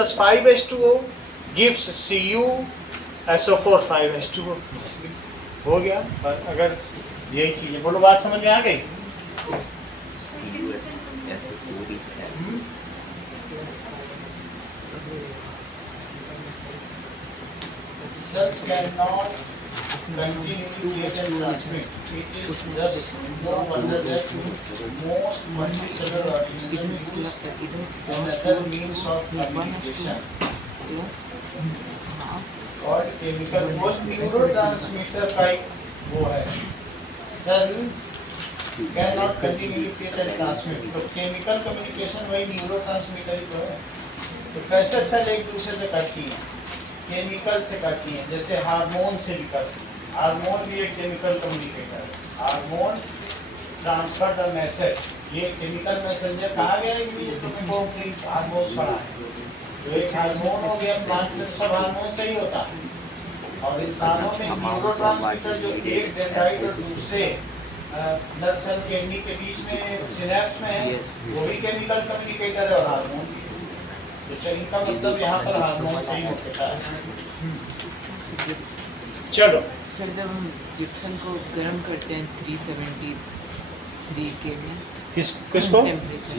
plus 5H2O gives CuSO4 5H2O। हो गया। अगर यही चीज़ है, बोलो बात समझ में आ गई? Cells cannot continue to create and transmit. It is thus no wonder that most multicellular organisms use another means of communication called chemical। वो न्यूरोट्रांसमीटर का एक वो है, cell cannot continue to create and transmit। तो chemical communication वही neurotransmitter ही तो है। तो कैसे सेल एक दूसरे से करती हैं? केमिकल से करती हैं, जैसे हार्मोन से भी करती हैं। हार्मोन भी एक केमिकल कम्युनिकेटर है। हार्मोन ट्रांसफर द मैसेज, ये केमिकल मैसेंजर कहा गया है कि ये तुमने कौन सी हार्मोन पढ़ा है। तो एक हार्मोन हो गया, प्लांट में सब हार्मोन से ही होता है। और इंसानों में न्यूरोट्रांसमीटर जो एक डेंड्राइट और दूसरे ब्लड सेल किडनी के बीच में सिनेप्स में है, वो भी केमिकल कम्युनिकेटर है और हार्मोन भी। तो इनका मतलब यहाँ पर हार्मोन से ही होता है। चलो सर, जब हम जिप्सम को गर्म करते हैं 373 के में, किसको? टेम्परेचर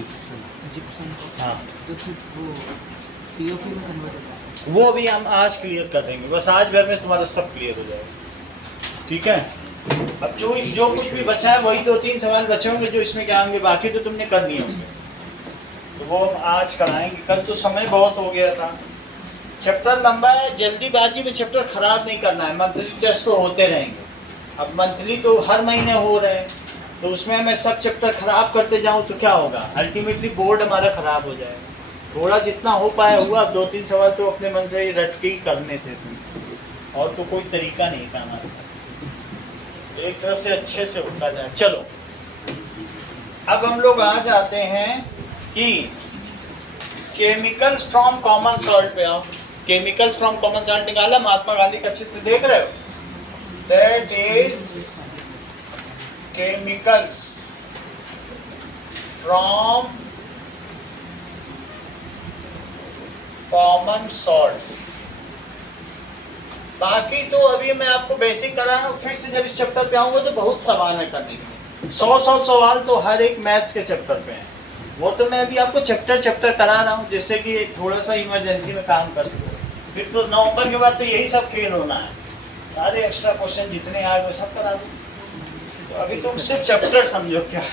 जिप्सम को, हाँ, तो फिर वो पीओपी में कन्वर्ट होता है। वो भी हम आज क्लियर कर देंगे। बस आज भर में तुम्हारा सब क्लियर हो जाएगा, ठीक है? अब जो कुछ भी बचा है वही 2-3 सवाल बचे होंगे जो इसमें क्या होंगे, बाकी तो तुमने कर दिए होंगे। तो वो हम आज कराएंगे। कल तो समय बहुत हो गया था। चैप्टर लंबा है, जल्दीबाजी में चैप्टर खराब नहीं करना है। मंथली टेस्ट तो होते रहेंगे, अब मंथली तो हर महीने हो रहे हैं, तो उसमें मैं सब चैप्टर खराब करते जाऊं तो क्या होगा? अल्टीमेटली बोर्ड हमारा खराब हो जाएगा। थोड़ा जितना हो पाया हुआ। अब 2-3 सवाल तो अपने मन से ही रट के ही करने थे तुम, और तो कोई तरीका नहीं था हमारे पास। एक तरफ से अच्छे से होता जाए। चलो अब हम लोग आ जाते हैं कि केमिकल्स फ्रॉम कॉमन सॉल्ट पे आओ। केमिकल्स फ्रॉम कॉमन सॉल्ट निकाला, महात्मा गांधी का चित्र देख रहे हो? That is chemicals from common salts. बाकी तो अभी मैं आपको बेसिक करा रहा हूँ, फिर से जब इस चैप्टर पे आऊंगा तो बहुत सवाल है करने के लिए। 100 सवाल तो हर एक मैथ्स के चैप्टर पे हैं। वो तो मैं अभी आपको चैप्टर करा रहा हूँ, जिससे कि थोड़ा सा इमरजेंसी में काम कर सको। फिर तो नवंबर के बाद तो यही सब खेल होना है। सारे एक्स्ट्रा क्वेश्चन जितने आए वो सब करा दूँ। तो अभी तुम सिर्फ चैप्टर समझो क्या,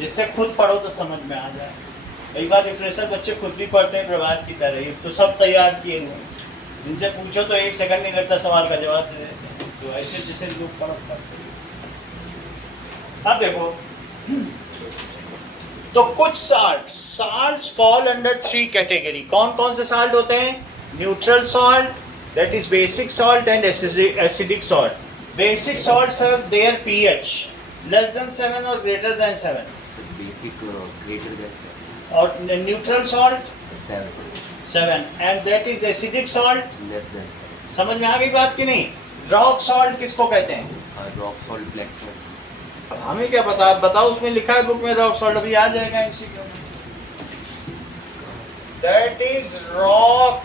जिससे खुद पढ़ो तो समझ में आ जाए। कई बार रिफ्रेशर बच्चे खुद भी पढ़ते हैं प्रभात की तरह ही, तो सब तैयार किए हुए हैं। जिनसे पूछो तो 1 सेकंड नहीं लगता सवाल का जवाब दे देते हैं। तो ऐसे जैसे लोग पढ़ते हैं। अब देखो, तो कुछ साल्ट्स फॉल अंडर 3 कैटेगरी। कौन कौन से साल्ट होते हैं? Neutral salt, that is basic salt, and acidic salt. Basic salts have their pH less than 7 और greater than 7। Basic greater than और neutral salt 7 and that is acidic salt less than. समझ में आ गई बात कि नहीं? रॉक सॉल्ट किसको कहते हैं? Rock salt, black salt. हमें क्या पता, बताओ उसमें लिखा है बुक में रॉक सॉल्ट, अभी आ जाएगा एमसीक्यू में। That is rock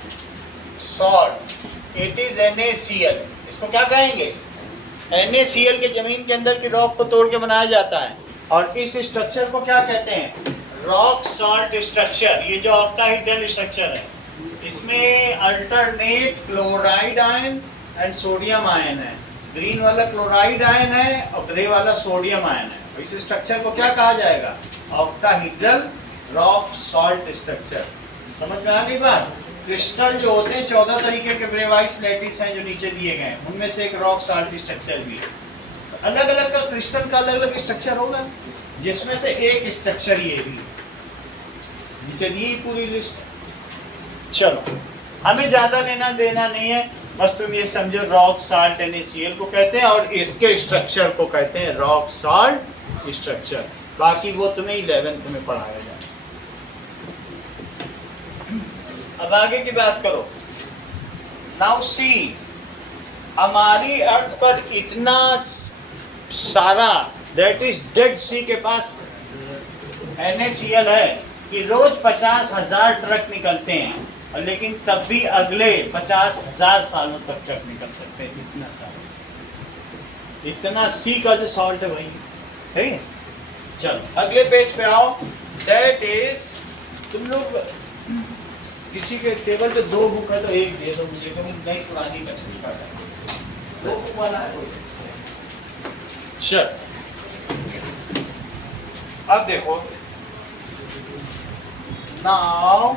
salt, it is NaCl। इसको क्या कहेंगे? NaCl के जमीन के अंदर की रॉक को तोड़ के बनाया जाता है, और इस स्ट्रक्चर को क्या कहते हैं? Rock salt structure. ये जो ऑक्टाहेड्रल स्ट्रक्चर है, इसमें alternate chloride ion and sodium ion है। ग्रीन वाला क्लोराइड आयन है और ग्रे वाला सोडियम आयन है। इस स्ट्रक्चर को क्या कहा जाएगा? Octahedral rock salt structure. समझ में आ गई बात? क्रिस्टल जो होते हैं 14 तरीके के ब्रेवाइस लैटिस हैं जो नीचे दिए गए हैं, उनमें से एक रॉक सॉल्ट स्ट्रक्चर भी है। अलग अलग का क्रिस्टल का अलग अलग स्ट्रक्चर होगा, जिसमें से एक स्ट्रक्चर ये भी है। नीचे दी पूरी लिस्ट। चलो, हमें ज्यादा लेना देना नहीं है, बस तुम ये समझो रॉक सॉल्ट NaCl को कहते हैं और इसके स्ट्रक्चर को कहते हैं रॉक सॉल्ट स्ट्रक्चर। बाकी वो तुम्हें 11th में पढ़ाया जाए। अब आगे की बात करो। नाउ सी, हमारी अर्थ पर इतना सारा दैट इज डेड सी के पास NaCl है कि रोज 50,000 ट्रक निकलते हैं। और लेकिन तब भी अगले 50,000 सालों तक ट्रक निकल सकते हैं, इतना सारा, इतना सी का जो सॉल्ट है वही। सही है। चलो अगले पेज पे आओ। दैट इज, तुम लोग किसी के टेबल पे 2 बुक है तो एक दे दो मुझे, क्योंकि नई पुरानी का छुटका है, 2 बुक वाला है। चल अब देखो, now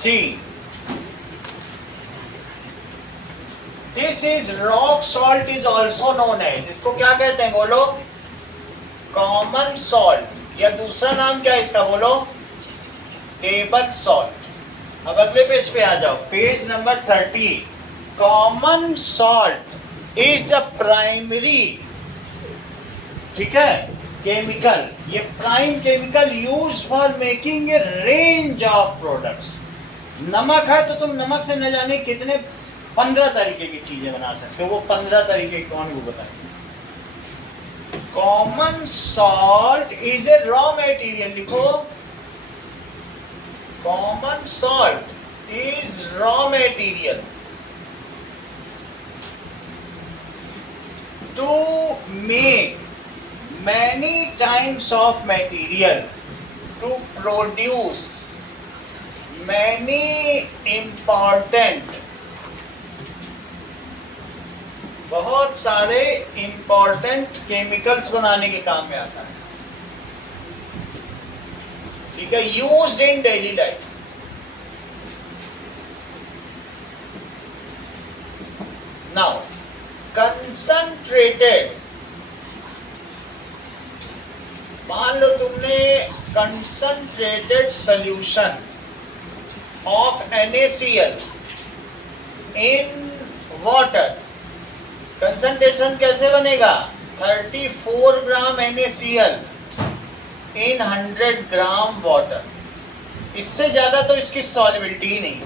see, this is rock salt, is also known as, इसको क्या कहते हैं बोलो? कॉमन सॉल्ट, या दूसरा नाम क्या है इसका बोलो? Table salt. अब अगले पेज पे आ जाओ, page number 30। Common salt is the primary, ठीक है, केमिकल, ये prime chemical use for making a range of products. नमक है तो तुम नमक से न जाने कितने 15 तरीके की चीजें बना सकते हो, वो 15 तरीके कौन वो बताएंगे? Common salt is a raw material, लिखो, common salt is raw material to make many types of material, to produce many important, बहुत सारे important chemicals बनाने के काम में आता है, ठीक है, used in daily life। now concentrated, मान लो तुमने concentrated solution of NaCl in water, concentration कैसे बनेगा? 34 ग्राम NaCl इन 100 ग्राम वाटर। इससे ज़्यादा तो इसकी सॉल्युबिलिटी ही नहीं।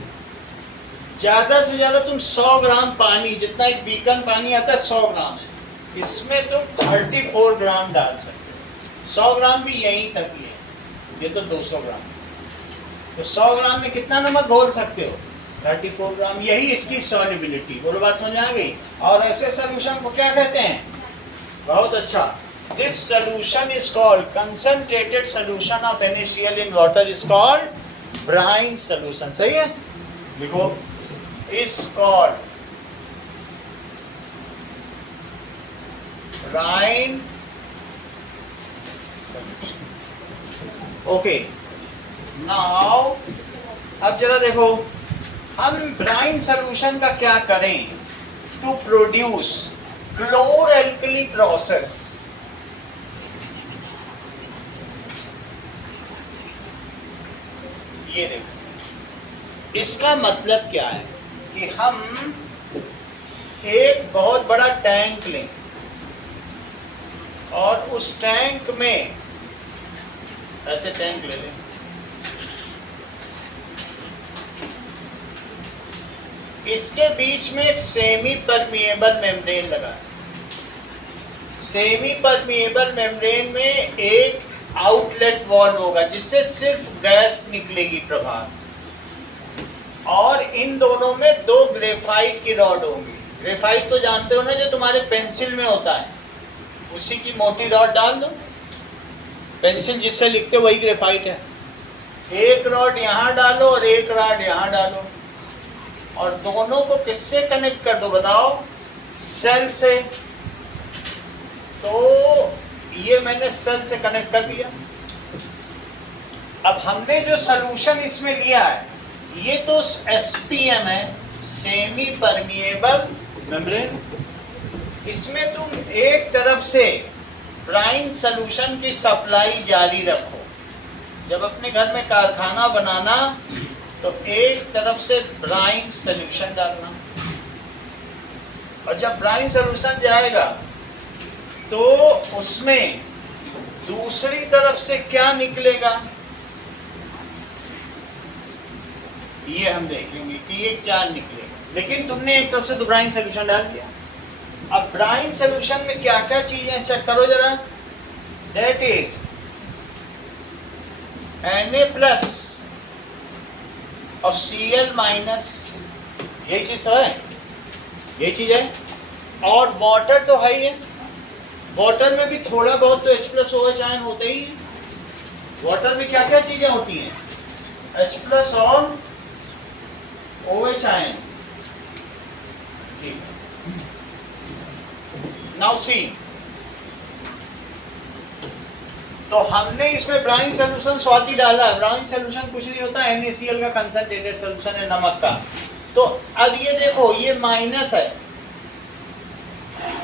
ज़्यादा से ज़्यादा तुम 100 ग्राम पानी, जितना एक बीकन पानी आता है 100 ग्राम है, इसमें तुम 34 ग्राम डाल सकते हो। 100 ग्राम भी यहीं तक ही है, ये तो 200 ग्राम। तो 100 ग्राम में कितना नमक घोल सकते हो? 34 ग्राम। यही इसकी सॉल्युबिलिटी। बोलो, बात समझ आ गई? और ऐसे सॉल्यूशन को क्या कहते हैं? बहुत अच्छा, this solution is called concentrated solution of NaCl in water is called brine solution. सही है, देखो, is called brine okay. Now अब जरा देखो, हम ब्राइन सॉल्यूशन का क्या करें टू प्रोड्यूस क्लोर-एल्कली प्रोसेस। ये देखो, इसका मतलब क्या है कि हम एक बहुत बड़ा टैंक लें और उस टैंक में, ऐसे टैंक ले लें, इसके बीच में एक सेमी परमिएबल मेम्ब्रेन लगा। सेमी परमिएबल मेम्ब्रेन में एक आउटलेट वॉल्व होगा जिससे सिर्फ गैस निकलेगी प्रभाव, और इन दोनों में 2 ग्रेफाइट की रॉड होंगी। ग्रेफाइट तो जानते हो ना, जो तुम्हारे पेंसिल में होता है, उसी की मोटी रॉड डाल दो। पेंसिल जिससे लिखते हो वही ग्रेफाइट है। एक रॉड यहाँ डालो और एक रॉड यहाँ डालो, और दोनों को किससे कनेक्ट कर दो बताओ? सेल से। तो ये मैंने सेल से कनेक्ट कर दिया। अब हमने जो सॉल्यूशन इसमें लिया है, ये तो SPM है, सेमी परमिएबल मेम्ब्रेन। इसमें तुम एक तरफ से ब्राइन सॉल्यूशन की सप्लाई जारी रखो। जब अपने घर में कारखाना बनाना तो एक तरफ से ब्राइन सॉल्यूशन डालना, और जब ब्राइन सॉल्यूशन जाएगा तो उसमें दूसरी तरफ से क्या निकलेगा, ये हम देखेंगे कि ये क्या निकलेगा। लेकिन तुमने एक तरफ से तो ब्राइन सॉल्यूशन डाल दिया। अब ब्राइन सॉल्यूशन में क्या क्या चीजें चेक करो जरा। दैट इज Na प्लस और Cl माइनस, यही चीज तो है, यही चीज है। और वाटर तो है ही है, वाटर में भी थोड़ा बहुत तो H प्लस OH आयन होते ही है। वाटर में क्या क्या चीजें होती हैं? H प्लस और OH आयन। नाउ सी, तो हमने इसमें ब्राउन सोल्यूशन स्वाति डाला। ब्राउन सोल्यूशन कुछ नहीं होता, NaCl का कंसंट्रेटेड सोल्यूशन है नमक का। तो अब ये देखो, ये माइनस है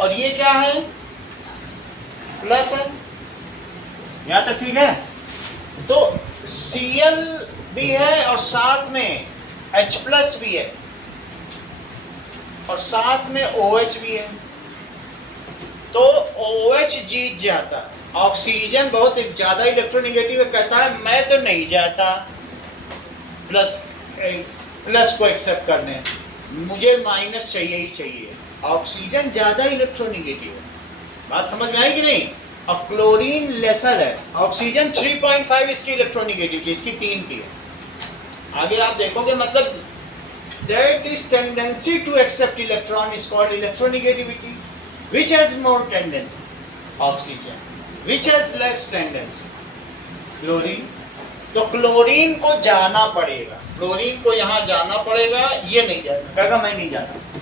और ये क्या है? प्लस है। यहां तक ठीक है? तो Cl भी है और साथ में H प्लस भी है और साथ में OH भी है। तो OH जीत जाता, ऑक्सीजन बहुत ज्यादा इलेक्ट्रोनेगेटिव कहता है मैं तो नहीं जाता प्लस को एक्सेप्ट करने, मुझे माइनस चाहिए ही चाहिए। ऑक्सीजन ज्यादा इलेक्ट्रोनेगेटिव है, बात समझ में आई कि नहीं? और क्लोरीन लेसर है, ऑक्सीजन 3.5 इसकी इलेक्ट्रोनेगेटिविटी, इसकी 3 की है। आगे आप देखोगे, मतलब that is tendency to accept electron is called electronegativity. Which has more tendency? Oxygen. Which has less tendency? Chlorine. तो क्लोरीन को जाना पड़ेगा, क्लोरीन को यहाँ जाना पड़ेगा, ये नहीं जाएगा, कहेगा मैं नहीं जाना।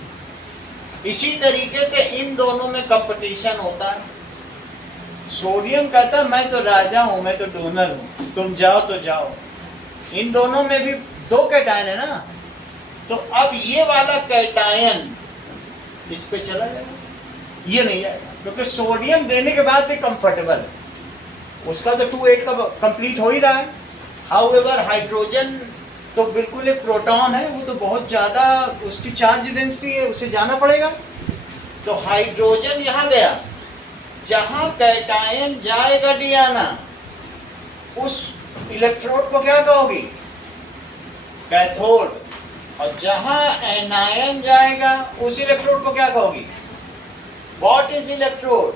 इसी तरीके से इन दोनों में कंपटीशन होता है। सोडियम कहता है मैं तो राजा हूँ, मैं तो डोनर हूँ, तुम जाओ तो जाओ। इन दोनों में भी 2 कैटायन है ना, तो अब ये वाला कैटायन इस पे चला जाएगा, ये नहीं जाएगा, क्योंकि सोडियम देने के बाद भी कंफर्टेबल है, उसका तो 2,8 का कंप्लीट हो ही रहा है। हाउएवर हाइड्रोजन तो बिल्कुल एक प्रोटॉन है, वो तो बहुत ज़्यादा उसकी चार्ज डेंसिटी है, उसे जाना पड़ेगा। तो हाइड्रोजन यहाँ गया, जहाँ कैटायन जाएगा डियाना, उस इलेक्ट्रोड को क्या कहोगी? कैथोड। और जहाँ एनायन जाएगा उस इलेक्ट्रोड को क्या कहोगी? What is electrode?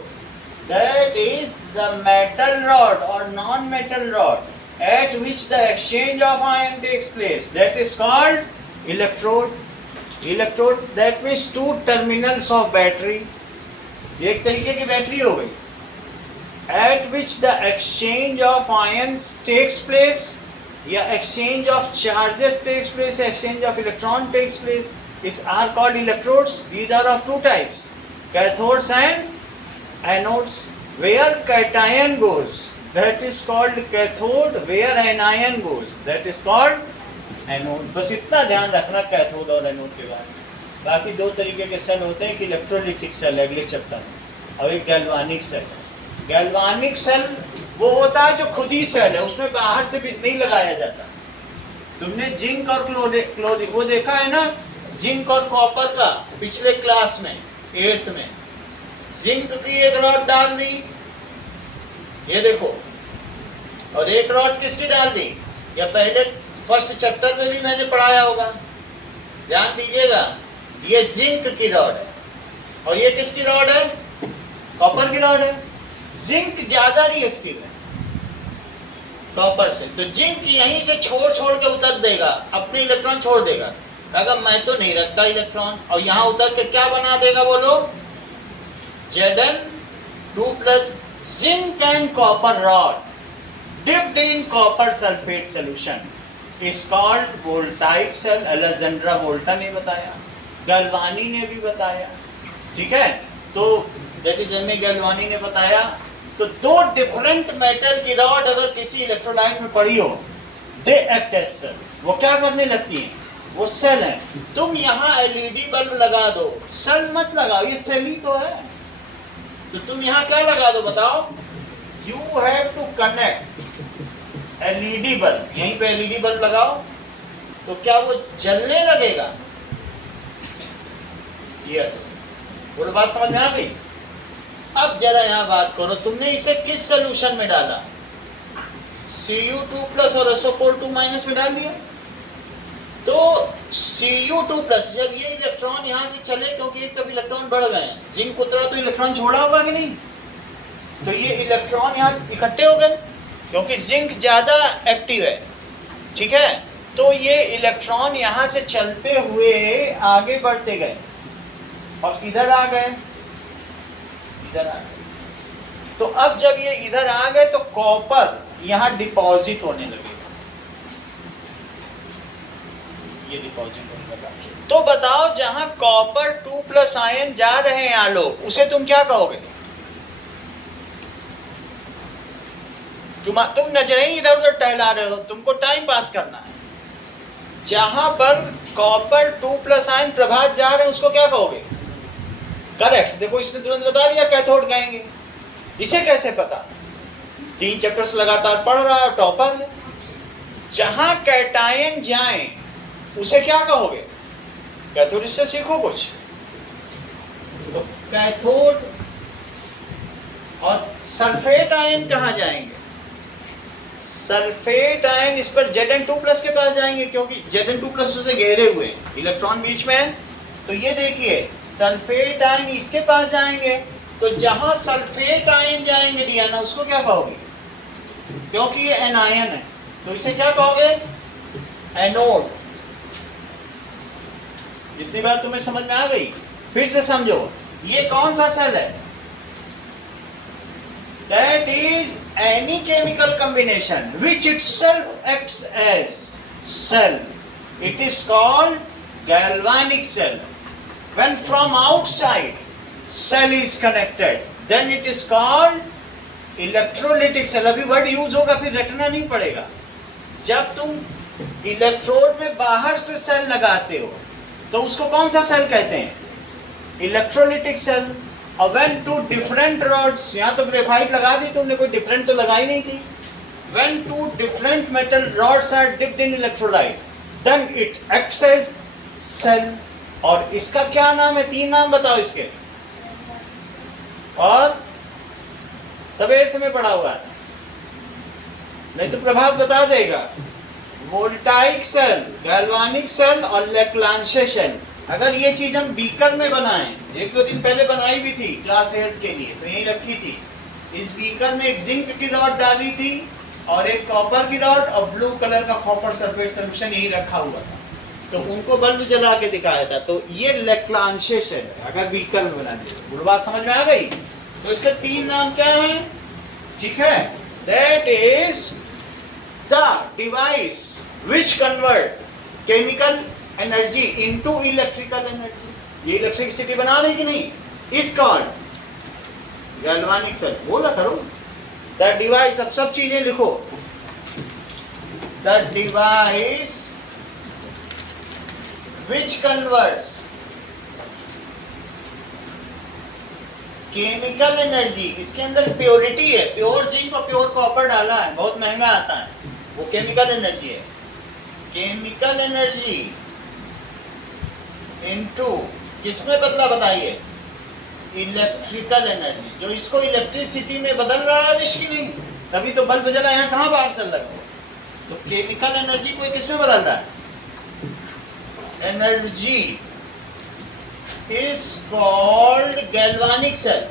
That is the metal rod or non-metal rod at which the exchange of ion takes place. That is called electrode. Electrode, that means 2 terminals of battery. एक तरीके की battery हो गई। At which the exchange of ions takes place, या exchange of charges takes place, exchange of electron takes place, is are called electrodes. These are of 2 types, cathodes and anodes. Where cation goes, that is called cathode. Where anion goes, that is called anode. बस इतना ध्यान रखना cathode और anode के बारे में। बाकी 2 तरीके के सेल होते हैं, कि इलेक्ट्रोलिटिक सेल अगले चैप्टर में, और एक गैल्वानिक सेल है। गैल्वानिक सेल वो होता है जो खुद ही सेल है, उसमें बाहर से भी नहीं लगाया जाता। तुमने जिंक और क्लोरीन वो देखा है ना, जिंक और कॉपर का पिछले क्लास में 8th में। जिंक की एक रॉड डाल दी, ये देखो, और एक रॉड किसकी डाल दी? या पहले फर्स्ट चैप्टर में भी मैंने पढ़ाया होगा, ध्यान दीजिएगा। ये जिंक की रॉड है और ये किसकी रॉड है? कॉपर की रॉड है। जिंक ज्यादा रिएक्टिव है कॉपर से, तो जिंक यहीं से छोड़ के उतर देगा, अपने इलेक्ट्रॉन छोड़ देगा, कहेगा मैं तो नहीं रखता इलेक्ट्रॉन, और यहाँ उतर के क्या बना देगा बोलो? Zn2+। Zinc and copper rod dipped in copper sulfate solution is called voltaic cell. Alexandra Volta ने बताया, गैल्वानी ने भी बताया, ठीक है। तो that is M A Galvani ने बताया। तो 2 डिफरेंट मेटल की रॉड अगर किसी इलेक्ट्रोलाइट में पड़ी हो, दे एक्ट एज सेल। वो क्या करने लगती हैं? वो सेल है। तुम यहाँ एलईडी बल्ब लगा दो, सेल मत लगाओ, ये सेल ही तो है। तो तुम यहाँ क्या लगा दो बताओ? You have to connect LED bulb, यहीं पे एलईडी बल्ब लगाओ, तो क्या वो जलने लगेगा? यस, वो बात समझ में आ गई। अब जरा यहाँ बात करो, तुमने इसे किस सोल्यूशन में डाला? Cu2+ और SO4 में डाल दिया। तो Cu2+, जब ये इलेक्ट्रॉन यहाँ से चले, क्योंकि एक तब इलेक्ट्रॉन बढ़ गए हैं, जिंक उतरा तो इलेक्ट्रॉन छोड़ा होगा कि नहीं? तो ये इलेक्ट्रॉन यहाँ इकट्ठे हो गए क्योंकि जिंक ज़्यादा एक्टिव है, ठीक है। तो ये इलेक्ट्रॉन यहाँ से चलते हुए आगे बढ़ते गए और इधर आ गए, इधर आ गए। तो अब जब ये इधर आ गए तो कॉपर यहाँ डिपॉजिट होने लगेगा, ये डिपॉजिट होने लगा। तो बताओ जहां कॉपर 2+ आयन जा रहे हैं आलोक, उसे तुम क्या कहोगे? तुम नजरें ही इधर उधर टहला रहे हो, तुमको टाइम पास करना है। जहां पर कॉपर 2+ आयन प्रभात जा रहे हैं उसको क्या कहोगे? करेक्ट। देखो इसने तुरंत बता दिया कैथोड कहेंगे। इसे कैसे पता? 3 चैप्टर्स लगातार पढ़ रहा है, टॉपर है। जहां कैटायन जाएं उसे क्या कहोगे? कैथोड। इससे सीखो कुछ। तो कैथोड। और सल्फेट आयन कहाँ जाएंगे? सल्फेट आयन इस पर Zn2+ के पास जाएंगे क्योंकि Zn2+ उसे घेरे हुए हैं, इलेक्ट्रॉन बीच में है। तो ये देखिए सल्फेट आयन इसके पास जाएंगे। तो जहां सल्फेट आयन जाएंगे डियाना, उसको क्या कहोगे? क्योंकि ये एनायन है तो इसे क्या कहोगे? एनोड। जितनी बार तुम्हें समझ में आ गई फिर से समझो। ये कौन सा सेल है? That is any chemical combination which itself acts as cell. It is called galvanic cell. When from outside cell is connected, then it is called electrolytic cell. अभी वर्ड यूज होगा फिर रटना नहीं पड़ेगा। जब तुम इलेक्ट्रोड में बाहर से सेल लगाते हो तो उसको कौन सा सेल कहते हैं? Electrolytic cell. और व्हेन टू डिफरेंट रॉड्स, यहाँ तो ग्रेफाइट लगा दी तुमने, कोई डिफरेंट तो लगाई नहीं थी। When two different metal rods are dipped in electrolyte then it acts as cell. और इसका क्या नाम है? 3 नाम बताओ इसके। और सवेर से में पढ़ा हुआ है, नहीं तो प्रभात बता देगा। वोल्टाइक सेल, गैल्वानिक सेल और लेक्लांशे सेल। अगर ये चीज हम बीकर में बनाएं, 1-2 दिन पहले बनाई भी थी क्लास 8 के लिए, तो यही रखी थी। इस बीकर में एक जिंक की रॉड डाली थी और एक कॉपर की रॉड और ब्लू कलर का कॉपर सल्फेट सोल्यूशन यही रखा हुआ था। तो उनको बल्ब जला के दिखाया था। तो ये लेक्लांशे सेल है अगर बीकर में बना दिया। पूरी बात समझ में आ गई? तो इसके 3 नाम क्या है? ठीक है, that is the device which convert chemical energy into electrical energy. ये इलेक्ट्रिसिटी बना रही कि नहीं? is called galvanic cell. बोला करो। The device, अब सब चीजें लिखो। The device which converts chemical energy, इसके अंदर प्योरिटी है, प्योर जिंक और प्योर कॉपर डाला है, बहुत महंगा आता है, वो केमिकल एनर्जी है। केमिकल एनर्जी इनटू किसमें बदला बताइए? Electrical energy. जो इसको इलेक्ट्रिसिटी में बदल रहा है विश की नहीं, तभी तो बल्ब जला। यहाँ कहाँ बाहर से लगा? तो केमिकल एनर्जी को किसमें बदल रहा है? Energy is called galvanic cell.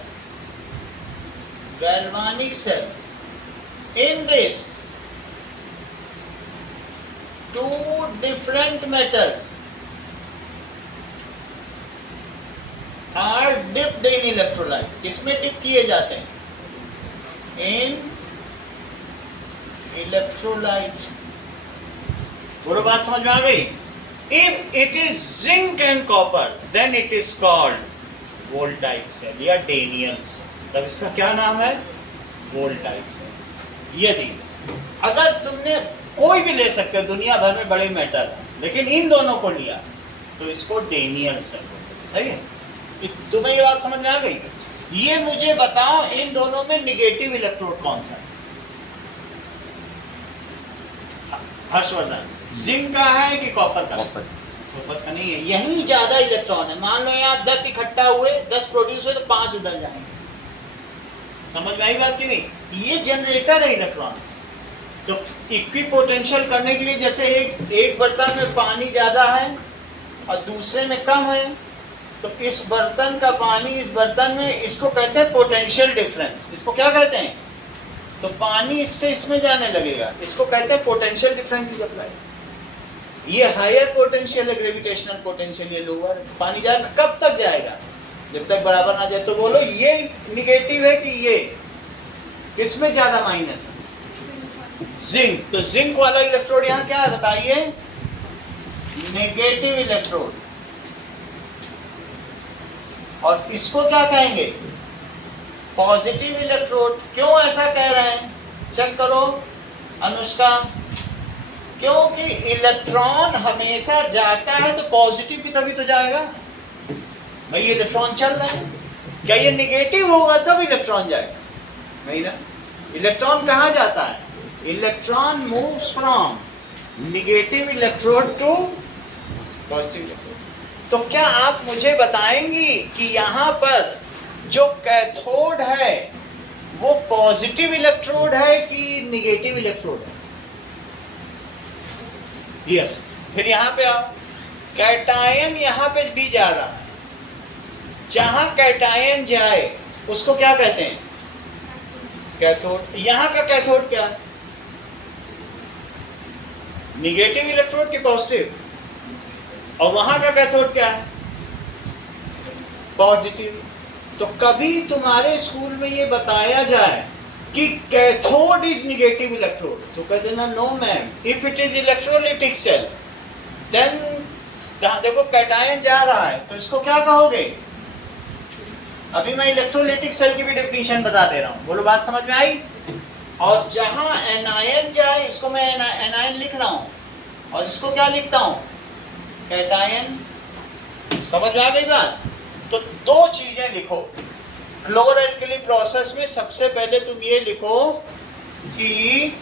Galvanic cell. In this two different metals are dipped in electrolyte. किसमें डिप किए जाते हैं? In electrolyte. पूरी बात समझ में आ गई? If it is zinc and copper, then it is called voltaic cell या Daniell cell. तब इसका क्या नाम है? voltaic cell। यदि अगर तुमने कोई भी ले सकते हो, दुनिया भर में बड़े मेटल है, लेकिन इन दोनों को लिया तो इसको डेनियल सेल बोलते हैं। सही है? तुम्हें ये बात समझ में आ गई? ये मुझे बताओ इन दोनों में निगेटिव इलेक्ट्रोड कौन सा है? हर्षवर्धन, जिंक का है कि कॉपर का? कॉपर का नहीं है। यही ज्यादा इलेक्ट्रॉन है। मान लो यहाँ 10 इकट्ठा हुए, 10 प्रोड्यूस हुए तो 5 उधर जाएंगे। समझ में आई बात की नहीं? ये जनरेटर है इलेक्ट्रॉन। तो इक्विपोटेंशियल करने के लिए जैसे एक बर्तन में पानी ज़्यादा है और दूसरे में कम है, तो इस बर्तन का पानी इस बर्तन में, इसको कहते हैं पोटेंशियल डिफरेंस। इसको क्या कहते हैं? तो पानी इससे इसमें जाने लगेगा, इसको कहते हैं पोटेंशियल डिफरेंस इज अप्लाइड। ये हायर पोटेंशियल है, ग्रेविटेशनल पोटेंशियल, ये लोअर। पानी जाएगा, कब तक जाएगा? जब तक बराबर ना जाए। तो बोलो ये निगेटिव है कि ये? किसमें ज्यादा माइनस है? जिंक। तो जिंक वाला इलेक्ट्रोड यहाँ क्या है बताइए? Negative electrode. और इसको क्या कहेंगे? Positive electrode. क्यों ऐसा कह रहे हैं? चेक करो अनुष्का। क्योंकि इलेक्ट्रॉन हमेशा जाता है तो पॉजिटिव की तभी तो जाएगा। भाई इलेक्ट्रॉन चल रहा है, क्या ये निगेटिव होगा तब इलेक्ट्रॉन जाएगा? नहीं ना। इलेक्ट्रॉन कहाँ जाता है? Electron moves from negative electrode to positive electrode. तो क्या आप मुझे बताएंगी कि यहाँ पर जो कैथोड है वो पॉजिटिव इलेक्ट्रोड है कि निगेटिव इलेक्ट्रोड है? यस। फिर यहाँ पे आओ, कैटायन यहाँ पे भी जा रहा है। जहां कैटायन जाए उसको क्या कहते हैं? कैथोड। यहाँ का कैथोड क्या है? निगेटिव इलेक्ट्रोड की पॉजिटिव। और वहां का कैथोड क्या है? पॉजिटिव। तो कभी तुम्हारे स्कूल में ये बताया जाए कि कैथोड इज निगेटिव इलेक्ट्रोड तो कह देना no ma'am, if it is electrolytic cell then. देखो कैटायन जा रहा है तो इसको क्या कहोगे? अभी मैं इलेक्ट्रोलिटिक सेल की भी डेफिनेशन बता दे रहा हूं, बोलो बात समझ में आई? और जहां एनायन जाए, इसको मैं एनायन लिख रहा हूं और इसको क्या लिखता हूं? कैटायन। समझ में आ गई बात? तो दो चीजें लिखो लोअर एल्कली प्रोसेस में। सबसे पहले तुम ये लिखो कि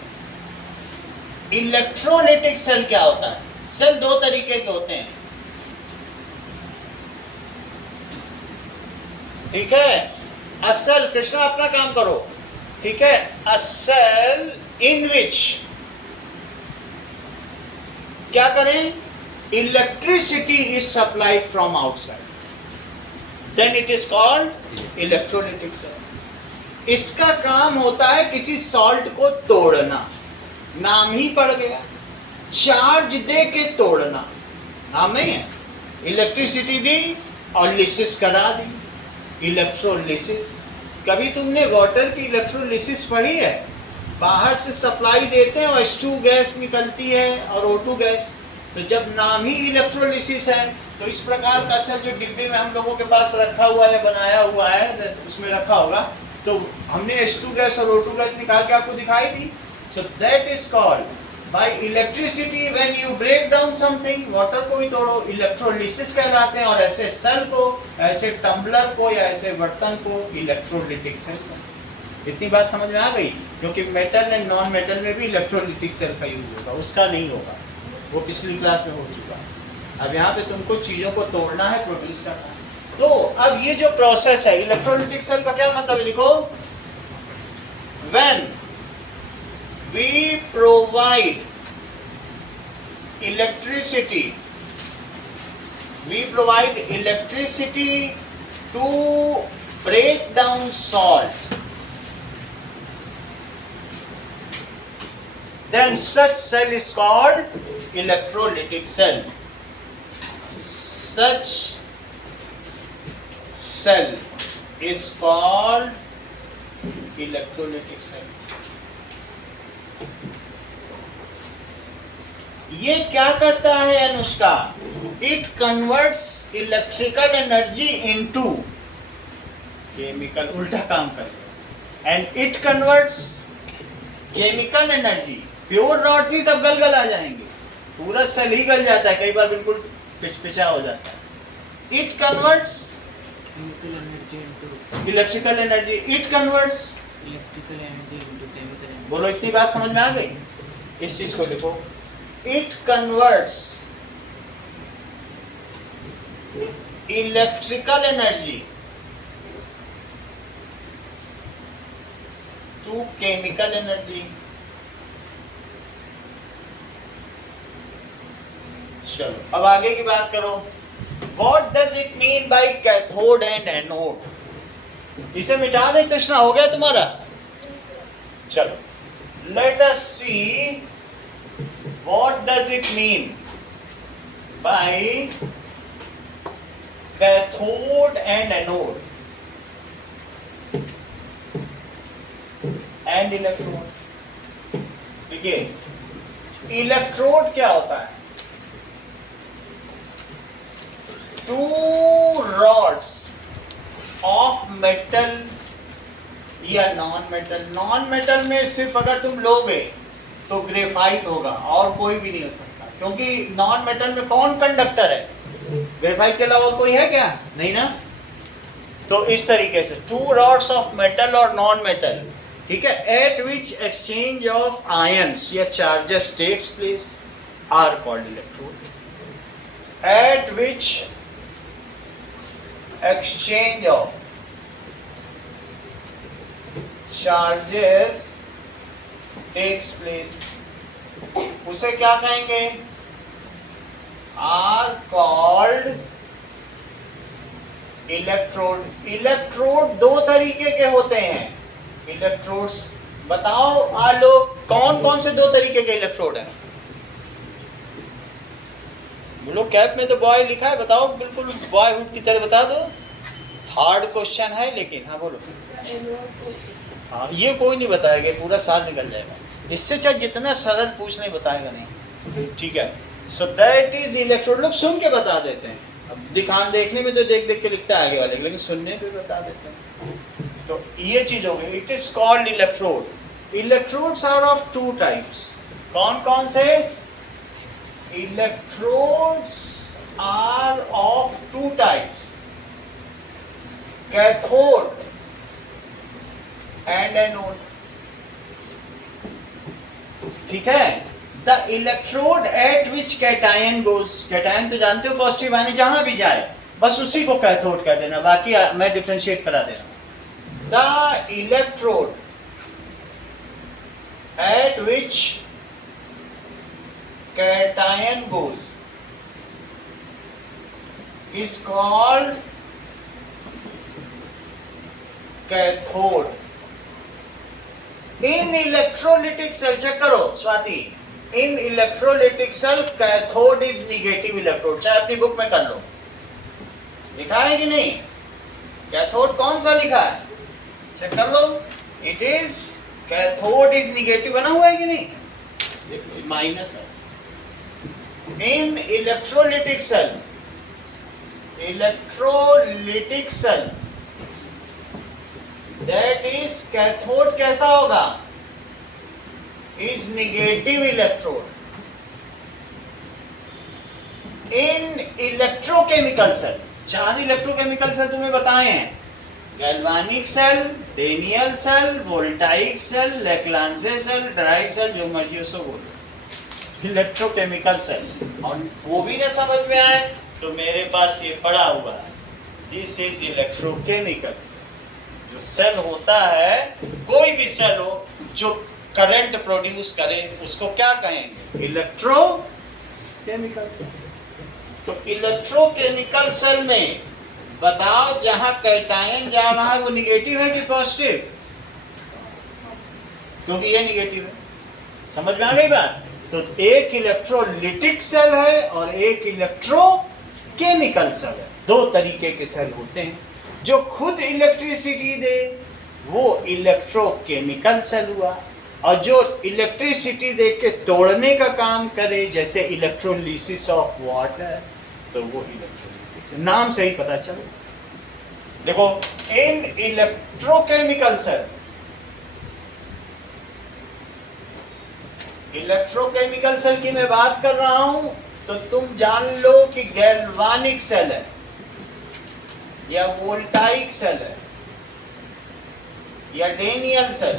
इलेक्ट्रोलिटिक सेल क्या होता है। सेल दो तरीके के होते हैं, ठीक है? असल, कृष्णा अपना काम करो, ठीक है? अ सेल इन विच क्या करें? Electricity is supplied from outside, then it is called electrolytic cell. इसका काम होता है किसी सॉल्ट को तोड़ना, नाम ही पड़ गया, चार्ज दे के तोड़ना, नाम नहीं है? इलेक्ट्रिसिटी दी और लिसिस करा दी, इलेक्ट्रोलिसिस। कभी तुमने वाटर की इलेक्ट्रोलिसिस पढ़ी है? बाहर से सप्लाई देते हैं और H2 गैस निकलती है और O2 गैस। तो जब नाम ही इलेक्ट्रोलिसिस है तो इस प्रकार का सेल जो डिब्बे में हम लोगों के पास रखा हुआ है, बनाया हुआ है, उसमें रखा होगा, तो हमने H2 गैस और O2 गैस निकाल के आपको दिखाई दी। So that is called by electricity when you break down something. Water को ही तोड़ो, इलेक्ट्रोलिसिस कहलाते हैं। और ऐसे सेल को, ऐसे टम्बलर को या ऐसे बर्तन को इलेक्ट्रोलिटिक सेल कहते हैं। इतनी बात समझ में आ गई? क्योंकि मेटल एंड नॉन मेटल में भी इलेक्ट्रोलिटिक सेल का यूज होगा, उसका नहीं होगा, वो पिछली क्लास में हो चुका। अब यहाँ पे तुमको चीजों को तोड़ना है, प्रोड्यूस करना है। तो अब ये जो प्रोसेस है इलेक्ट्रोलिटिक सेल का क्या मतलब लिखो? When we provide electricity to break down salt, then such cell is called electrolytic cell. Such cell is called electrolytic cell. ये क्या करता है Anushka? It converts electrical energy into chemical, उल्टा काम कर। And it converts chemical energy, pure rod थी सब गल आ जाएंगे, पूरा सेल ही गल जाता है, कई बार बिल्कुल पिचपिचा हो जाता है। It converts chemical energy into electrical energy, it converts electrical energy into chemical energy. बोलो इतनी बात समझ में आ गई? इस चीज को लिखो, it converts electrical energy to chemical energy। चलो अब आगे की बात करो। What does it mean by cathode and anode? इसे मिटा दे कृष्णा, हो गया तुम्हारा? चलो, let us see what does it mean by cathode and anode and electrode. देखिए, इलेक्ट्रोड क्या होता है? Two rods of metal या नॉन मेटल. नॉन मेटल में सिर्फ अगर तुम लोगे तो ग्रेफाइट होगा और कोई भी नहीं हो सकता, क्योंकि नॉन मेटल में कौन कंडक्टर है? ग्रेफाइट के अलावा कोई है क्या? नहीं ना. तो इस तरीके से टू रॉड्स ऑफ मेटल और नॉन मेटल, ठीक है, at which exchange of ions या charges takes place are called electrode. At which exchange of charges takes place, उसे क्या कहेंगे? are called electrode. इलेक्ट्रोड दो तरीके के होते हैं. इलेक्ट्रोड्स बताओ आ लोग, कौन कौन से दो तरीके के इलेक्ट्रोड हैं? बोलो. कैप में तो बॉय लिखा है, बताओ बिल्कुल बॉयहुड की तरह बता दो. हार्ड क्वेश्चन है लेकिन. हाँ बोलो. हाँ, ये कोई नहीं बताएगा, पूरा साल निकल जाएगा. इससे चाहे जितना सरल पूछ नहीं, बताएगा नहीं. ठीक है. सो दैट इज इलेक्ट्रोड. लोग सुन के बता देते हैं. अब देखने में तो देख देख के लिखता है आगे वाले, लेकिन सुनने पे बता देते हैं. तो ये चीज हो गई. It is called electrode. Electrodes are of two types. कौन कौन से? Electrodes are of two types, cathode and anode. ठीक है. The electrode at which cation goes, cation तो जानते हो पॉजिटिव आयन जहां भी जाए, बस उसी को कैथोड कह देना, बाकी मैं डिफरेंशिएट करा दे रहा हूं. The electrode at which cation goes is called cathode. In electrolytic cell, check करो Swati, in electrolytic cell cathode is negative electrode. चाहे अपनी बुक में कर लो, लिखा है कि नहीं? कैथोड कौन सा लिखा है? चेक कर लो. It is cathode is negative बना हुआ है कि नहीं? माइनस है. In electrolytic cell that is cathode कैसा होगा? Is negative electrode. In electrochemical cell, 4 electrochemical cell तुम्हें बताए हैं. Galvanic cell, Daniell cell, voltaic cell, Leclanche cell, dry cell, जो मर्जी उसको बोलो. Electrochemical cell. और वो भी ना समझ में आए तो मेरे पास ये पड़ा हुआ है. This is electrochemical cell. जो सेल होता है, कोई भी सेल हो जो करंट प्रोड्यूस करे, उसको क्या कहेंगे? Electrochemical cell. तो इलेक्ट्रोकेमिकल सेल में बताओ, जहां कैटायन जा रहा है वो निगेटिव है कि पॉजिटिव? क्योंकि ये निगेटिव है. समझ में आ गई बात? तो एक इलेक्ट्रोलिटिक सेल है और एक इलेक्ट्रोकेमिकल सेल है. दो तरीके के सेल होते हैं. जो खुद इलेक्ट्रिसिटी दे वो इलेक्ट्रोकेमिकल सेल हुआ, और जो इलेक्ट्रिसिटी दे के तोड़ने का काम करे, जैसे इलेक्ट्रोलिसिस ऑफ वाटर, तो वो इलेक्ट्रोलिटिक सेल. नाम से ही पता चलो. देखो, इन इलेक्ट्रोकेमिकल सेल, इलेक्ट्रोकेमिकल सेल की मैं बात कर रहा हूं, तो तुम जान लो कि गैल्वानिक सेल है या वोल्टाइक सेल है या डेनियल सेल,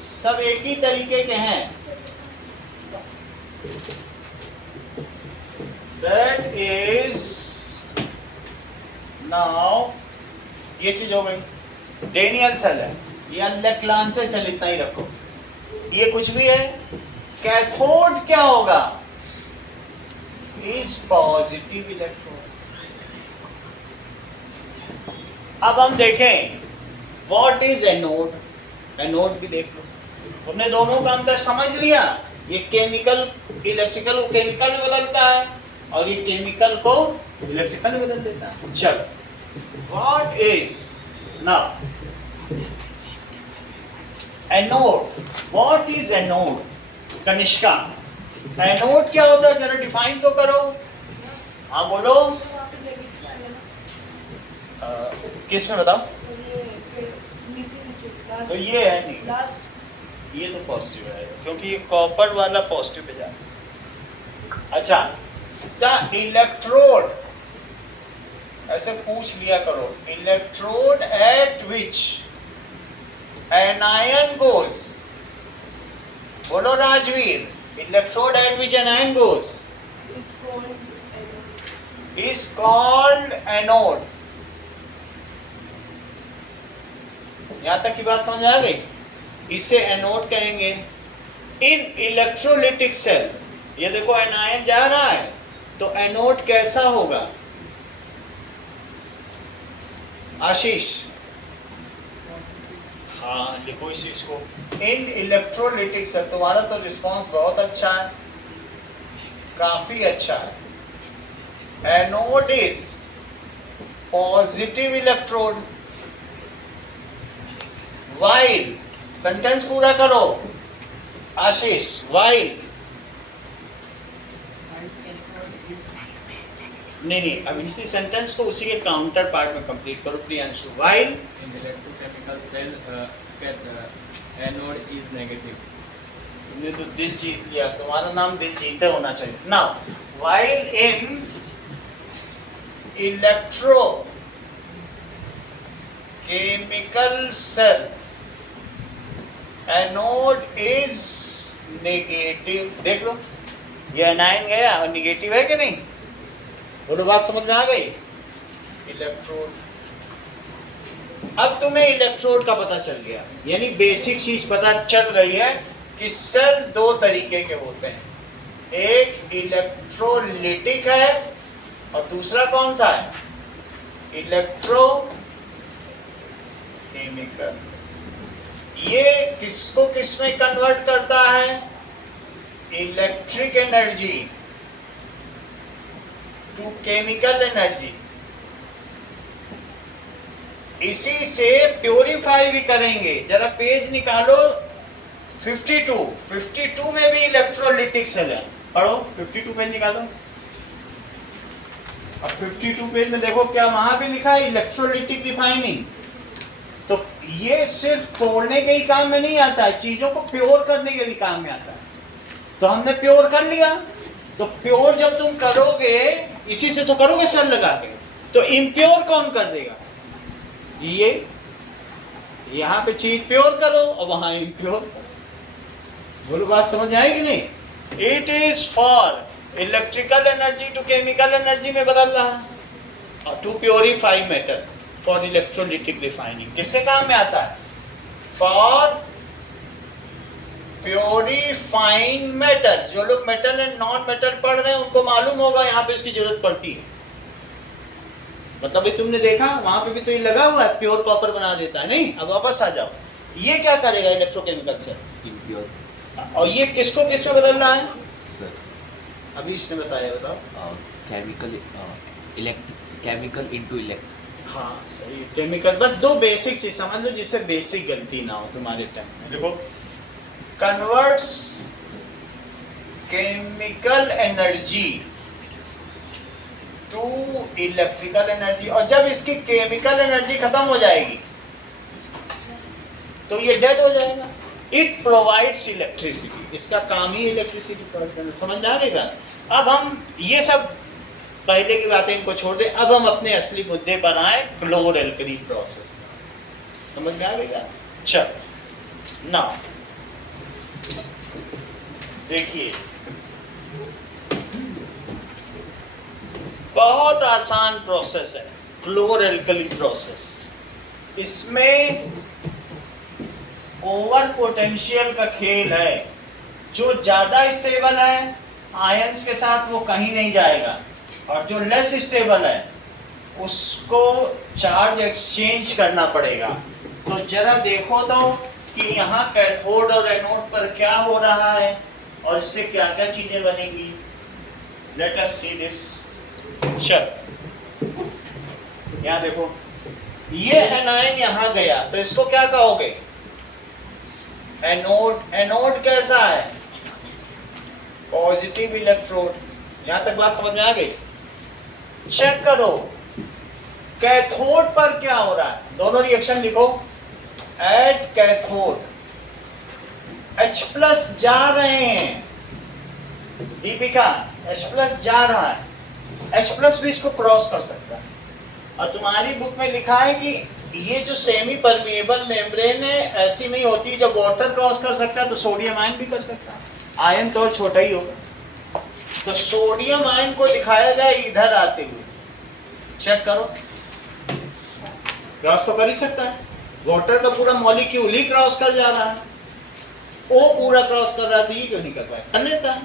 सब एक ही तरीके के हैं. दैट इज नाउ ये चीज हो गई. डेनियल सेल है या लेक्लांसे सेल, इतना ही रखो. ये कुछ भी है. कैथोड क्या होगा? Is positive electrode. अब हम देखें व्हाट इज एनोड। एनोड भी देख लो, तुमने दोनों का अंतर समझ लिया। ये केमिकल इलेक्ट्रिकल को केमिकल में बदलता है और ये केमिकल को इलेक्ट्रिकल में बदल देता है। चलो what is now anode. What is anode? Kanishka, anode क्या होता है जरा डिफाइन तो करो। हाँ बोलो। किस में बताओ? तो ये है नहीं, ये तो पॉजिटिव है क्योंकि ये कॉपर वाला पॉजिटिव पे जा रहा है। अच्छा, द इलेक्ट्रोड, ऐसे पूछ लिया करो, electrode at which anion goes. बोलो Rajveer, electrode at which anion goes is called anode। यहां तक की बात समझ आ गई? इसे एनोड कहेंगे। इन इलेक्ट्रोलिटिक सेल, ये देखो एनायन जा रहा है, तो एनोड कैसा होगा? आशीष, हाँ लिखो इस चीज को। इन इलेक्ट्रोलिटिक सेल, तुम्हारा तो रिस्पांस बहुत अच्छा है, काफी अच्छा है। Anode is positive electrode, while, sentence पूरा करो आशीष, वाइल, नहीं अब इसी सेंटेंस को उसी के काउंटर पार्ट में कंप्लीट करो Priyanshu. While in electrochemical cell anode is negative। तुमने तो दिल जीत लिया, तुम्हारा नाम दिल जीते होना चाहिए। Now while in electrochemical cell anode is negative. देख लो ये एनायन गया और नेगेटिव है कि नहीं? बोलो बात समझ में आ गई? इलेक्ट्रोड, अब तुम्हें इलेक्ट्रोड का पता चल गया, यानी बेसिक चीज पता चल गई है कि सेल दो तरीके के होते हैं, एक इलेक्ट्रोलिटिक है और दूसरा कौन सा है? Electrochemical. ये किसको किस में कन्वर्ट करता है? Electric energy to chemical energy. इसी से प्योरीफाई भी करेंगे। जरा पेज निकालो 52 में भी इलेक्ट्रोलिटिक सेल है, पढ़ो 52 पेज निकालो। अब 52 पेज में देखो क्या वहां भी लिखा है, इलेक्ट्रोलिटिक रिफाइनिंग। तो ये सिर्फ तोड़ने के ही काम में नहीं आता है, चीजों को प्योर करने के भी काम में आता है। तो हमने प्योर कर लिया, तो प्योर जब तुम करोगे, इसी से तो करोगे सेल लगा के, तो इम्प्योर कौन कर देगा? ये यहाँ पे चीज प्योर करो और वहां इम्प्योर। बोलो बात समझ आएगी नहीं? It is for electrical energy to chemical energy में बदल रहा है और to purify matter for electrolytic refining. किसके काम में आता है? For purifying metal. जो लोग मेटल एंड नॉन मेटल पढ़ रहे हैं उनको मालूम होगा यहाँ पे इसकी जरूरत पड़ती है। मतलब ये तुमने देखा वहां पे भी तो ये लगा हुआ है, प्योर कॉपर बना देता है। नहीं, अब वापस आ जाओ, ये क्या करेगा इलेक्ट्रोकेमिकल से? इम्प्योर। और ये किसको किस में बदल रहा है? सर अभी इसने बताया, बताओ। Chemical into electric. हाँ सही, केमिकल। बस दो बेसिक चीज समझ लो जिससे बेसिक गलती ना हो तुम्हारे टाइम में। देखो, converts chemical energy to electrical energy. और जब इसकी केमिकल एनर्जी खत्म हो जाएगी तो ये डेड हो जाएगा। इट प्रोवाइड्स इलेक्ट्रिसिटी, इसका काम ही इलेक्ट्रिसिटी प्रोवाइड करना। समझ आ गएगा? अब हम ये सब पहले की बातें इनको छोड़ दें, अब हम अपने असली मुद्दे पर आए, क्लोर एल्कली प्रोसेस। समझ में आ गएगा? चलो ना देखिए, बहुत आसान प्रोसेस है क्लोर एल्कली प्रोसेस। इसमें ओवर पोटेंशियल का खेल है। जो ज्यादा स्टेबल है आयंस के साथ वो कहीं नहीं जाएगा, और जो लेस स्टेबल है उसको चार्ज एक्सचेंज करना पड़ेगा। तो जरा देखो तो कि यहाँ कैथोड और एनोड पर क्या हो रहा है और इससे क्या क्या चीजें बनेंगी। Let us see this. चल यहाँ देखो, ये एनायन यहाँ गया तो इसको क्या कहोगे? एनोड। एनोड कैसा है? Positive electrode. यहां तक बात समझ में आ गई? चेक करो कैथोड पर क्या हो रहा है। दोनों रिएक्शन लिखो। एट कैथोड H प्लस जा रहे हैं, दीपिका H प्लस जा रहा है, H प्लस भी इसको क्रॉस कर सकता है। और तुम्हारी बुक में लिखा है कि ये जो सेमी परमिएबल मेम्ब्रेन है ऐसी नहीं होती, जब वाटर क्रॉस कर सकता है तो सोडियम आयन भी कर सकता है। आयन तो और छोटा ही होगा। तो सोडियम आयन को दिखाया गया इधर आते हुए। चेक करो, क्रॉस तो कर ही सकता है। वाटर का पूरा मॉलिक्यूल ही क्रॉस कर जा रहा है, वो पूरा क्रॉस कर रहा था, ये क्यों नहीं कर पाए? कर लेता है,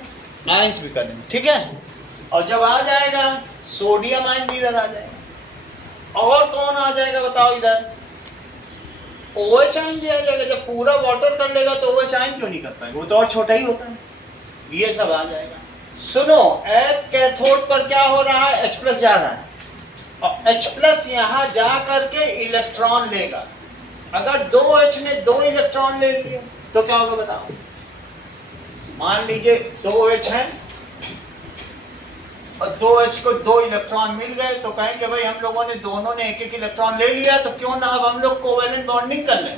आयंस भी कर लेंगे, ठीक है। और जब आ जाएगा सोडियम आयन भी इधर आ जाएगा। और कौन आ जाएगा बताओ इधर? OH आयन भी आ जाएगा। जब पूरा वाटर कर लेगा तो OH आयन क्यों नहीं कर पाएगा? वो तो और छोटा ही होता है। ये सब आ जाएगा। सुनो, एट कैथोड पर क्या हो रहा है? H प्लस जा रहा है और H प्लस यहाँ जा करके इलेक्ट्रॉन लेगा। अगर 2H ने 2 इलेक्ट्रॉन ले लिए तो क्या होगा बताओ? मान लीजिए 2H है और 2H को 2 इलेक्ट्रॉन मिल गए तो कहेंगे भाई हम लोगों ने दोनों ने एक एक इलेक्ट्रॉन ले लिया, तो क्यों ना अब हम लोग कोवेलेंट बॉन्डिंग कर लें,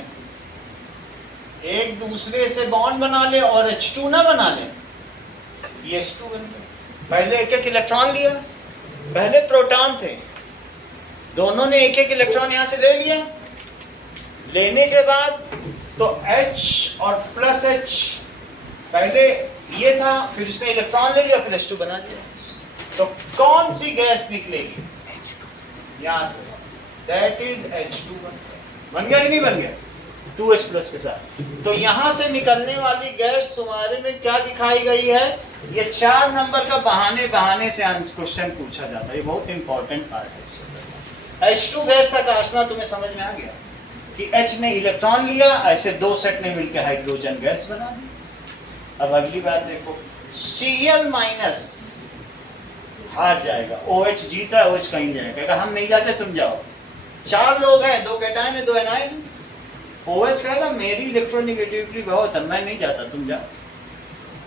एक दूसरे से बॉन्ड बना ले और H2 ना बना ले, ये H2 बन गया। पहले एक एक इलेक्ट्रॉन लिया, पहले प्रोटॉन थे, दोनों ने एक एक इलेक्ट्रॉन यहां से ले लिया। लेने के बाद तो H और प्लस H, पहले ये था फिर उसने इलेक्ट्रॉन ले लिया फिर H2 बना दिया। तो कौन सी गैस निकलेगी यहां से? दैट इज H2 बन गया कि नहीं बन गया? 2H प्लस के साथ। तो यहां से निकलने वाली गैस तुम्हारे में क्या दिखाई गई है? ये 4 नंबर का बहाने से क्वेश्चन पूछा जाता है। ये बहुत इंपॉर्टेंट पार्ट है। H2 गैस तक आशना तुम्हें समझ में आ गया कि H ने इलेक्ट्रॉन लिया, ऐसे 2 सेट ने मिलकर हाइड्रोजन गैस बना दी। अब अगली बात देखो, Cl माइनस हार जाएगा, OH जीता है, OH कहीं जाएगा, हम नहीं जाते तुम जाओ। 4 लोग हैं, 2 कैटायन है 2 एनायन। OH कहेगा मेरी इलेक्ट्रोनेगेटिविटी बहुत है, मैं नहीं जाता तुम जाओ।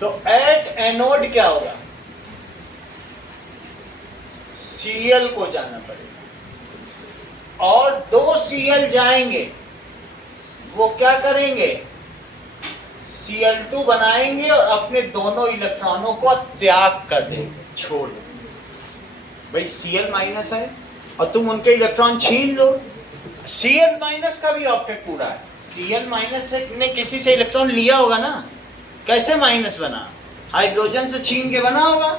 तो एट एनोड क्या होगा? Cl को जाना पड़ेगा और 2 Cl जाएंगे, वो क्या करेंगे? Cl2 बनाएंगे और अपने दोनों इलेक्ट्रॉनों को त्याग कर देंगे, छोड़ देंगे। भाई Cl माइनस है और तुम उनके इलेक्ट्रॉन छीन लो। Cl माइनस का भी ऑक्टेट पूरा है। Cl माइनस ने किसी से इलेक्ट्रॉन लिया होगा ना, कैसे माइनस बना? हाइड्रोजन से छीन के बना होगा।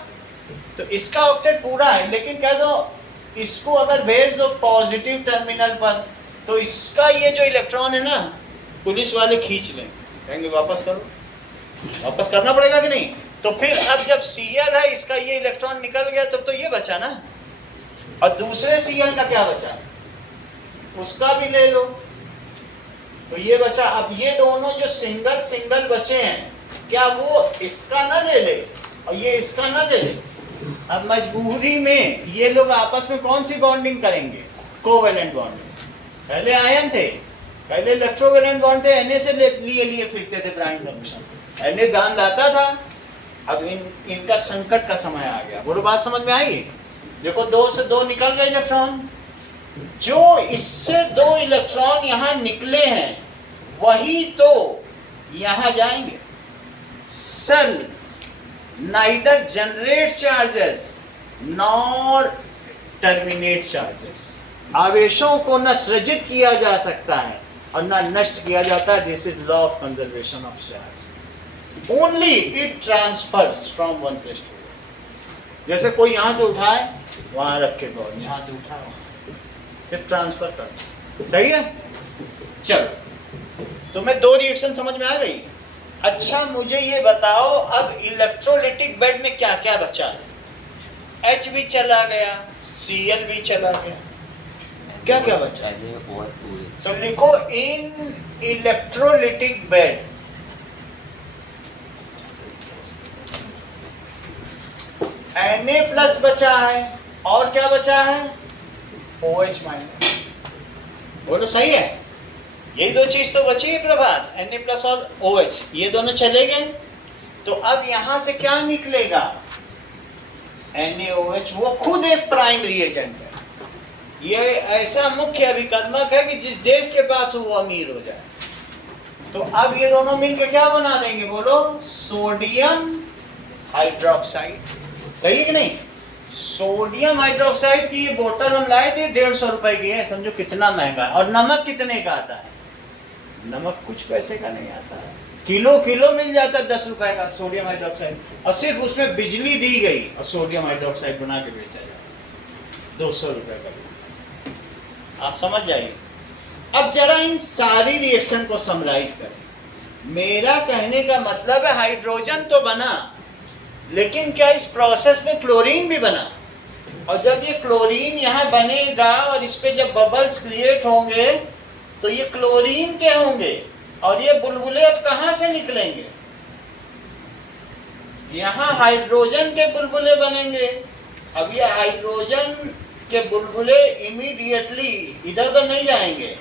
तो इसका ऑक्टेट पूरा है, लेकिन कह दो इसको अगर भेज दो पॉजिटिव टर्मिनल पर तो इसका ये जो इलेक्ट्रॉन है ना, पुलिस वाले खींच लें, कहेंगे वापस करो। वापस करना पड़ेगा कि नहीं? तो फिर अब जब Cl है, इसका ये इलेक्ट्रॉन निकल गया तब तो ये बचा ना, और दूसरे Cl का क्या बचा? उसका भी ले लो, तो ये बचा। अब ये दोनों जो सिंगल सिंगल बचे हैं, क्या वो इसका ना ले ले और ये इसका ना ले ले? अब मजबूरी में ये लोग आपस में कौन सी बॉन्डिंग करेंगे? Covalent bonding. पहले आयन थे, पहले इलेक्ट्रोवेलेंट बॉन्ड थे, Na से लिए फिरते थे ब्राइन सॉल्यूशन। Na दान दाता था। अब इनका संकट का समय आ गया। बोलो बात समझ में आई? देखो 2 से 2 निकल गए इलेक्ट्रॉन, जो इससे 2 इलेक्ट्रॉन यहाँ निकले हैं वही तो यहाँ जाएंगे। Cell neither generate charges nor terminate charges. आवेशों को न सृजित किया जा सकता है और न नष्ट किया जाता है। This is law of conservation of charge. Only it transfers from one place to. जैसे कोई यहाँ से उठाए वहां रखे, तो यहाँ से उठाए वहां, सिर्फ ट्रांसफर कर। सही है? चलो, तुम्हें 2 रिएक्शन समझ में आ गई? अच्छा मुझे ये बताओ, अब इलेक्ट्रोलिटिक बेड में क्या क्या बचा है? H भी चला गया, Cl भी चला गया, क्या क्या बचा? NaOH. तो लिखो इन इलेक्ट्रोलिटिक बेड Na प्लस बचा है और क्या बचा है? OH minus. बोलो सही है? यही दो चीज तो बची है प्रभात, Na प्लस और OH, ये दोनों चले गए। तो अब यहां से क्या निकलेगा? NaOH वो खुद एक प्राइम रिएजेंट है। ये ऐसा मुख्य अभिकर्मक है कि जिस देश के पास हो वो अमीर हो जाए। तो अब ये दोनों मिलकर क्या बना देंगे? बोलो सोडियम हाइड्रोक्साइड। सही है कि नहीं? सोडियम हाइड्रोक्साइड की ये बोतल हम लाए थे 150 रुपए की है, समझो कितना महंगा है। और नमक कितने का आता है? नमक कुछ पैसे का नहीं आता है, किलो किलो मिल जाता है 10 रुपए का सोडियम हाइड्रोक्साइड, और सिर्फ उसमें बिजली दी गई और सोडियम हाइड्रोक्साइड बना के बेचा जाए 200 रुपए का। आप समझ जाइए। अब जरा इन सारी रिएक्शन को समराइज करें। मेरा कहने का मतलब है हाइड्रोजन तो बना, लेकिन क्या इस प्रोसेस में क्लोरीन भी बना? और जब ये क्लोरीन यहाँ बनेगा और इस पे जब बबल्स क्रिएट होंगे तो ये क्लोरीन के होंगे, और ये बुलबुले अब कहाँ से निकलेंगे? यहाँ हाइड्रोजन के बुलबुले बनेंगे। अब ये हाइड्रोजन के बुलबुले इमीडिएटली इधर उधर नहीं जाएंगे,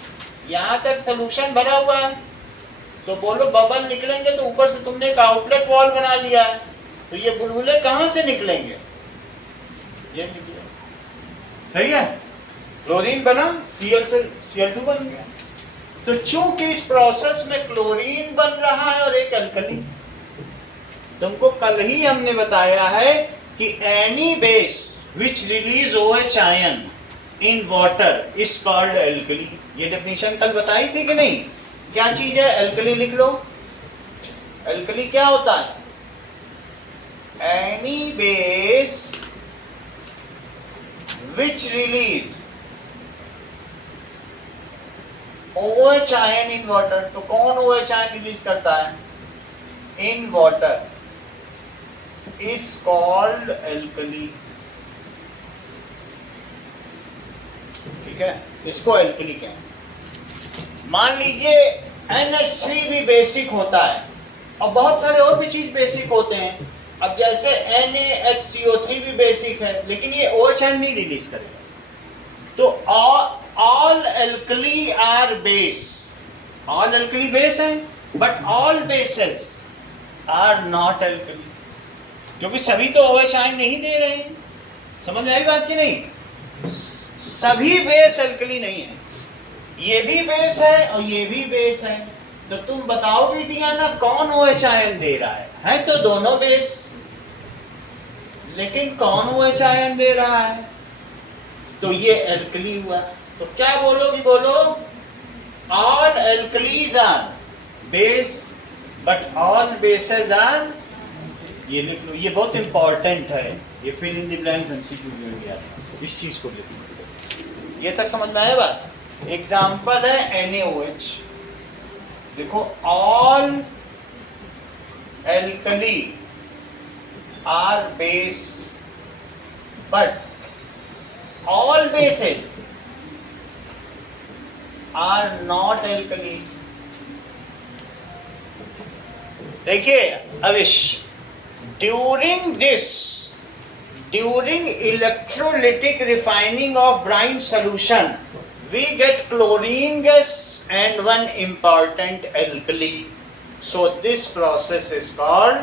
यहाँ तक सोल्यूशन भरा हुआ है। तो बोलो बबल निकलेंगे तो ऊपर से तुमने एक आउटलेट वॉल बना लिया है, तो ये बुलबुले कहाँ से निकलेंगे? ये निकले। सही है? क्लोरीन बना, Cl से Cl2 बन गया। तो चूंकि इस प्रोसेस में क्लोरीन बन रहा है और एक अल्कली, तुमको कल ही हमने बताया है कि any base which release OH ion in water is called alkali। ये डेफिनेशन कल बताई थी कि नहीं? क्या चीज है अल्कली? लिख लो। अल्कली क्या होता है? Any base which release OH ion in water। तो कौन OH ion रिलीज करता है? in water is called alkali। ठीक है, इसको एल्कली कहते। मान लीजिए NH3 भी बेसिक होता है और बहुत सारे और भी चीज बेसिक होते हैं। अब जैसे NaHCO3 भी बेसिक है, लेकिन ये OH ion नहीं रिलीज करेगा। तो all alkali are base, all alkali base है, but all bases are not alkali, क्योंकि सभी तो OH ion नहीं दे रहे हैं। समझ में आई बात की नहीं? सभी बेस अल्कली नहीं है, ये भी बेस है और ये भी बेस है। तो तुम बताओ ना कौन OH ion दे रहा है तो दोनों बेस, लेकिन कौन OH ion दे रहा है? तो ये अल्कली हुआ। तो क्या बोलोगी? बोलो all alkalis are base but all bases are. ये लिख लो, ये बहुत इंपॉर्टेंट है, ये fill in the blanks MCQ में भी आता है, इस चीज को लिख लो। ये तक समझ में आया बात? एग्जाम्पल है NaOH, देखो all alkali are base but all bases are not alkali. देखिए Avish, during electrolytic refining of brine solution we get chlorine gas and one important alkali, so this process is called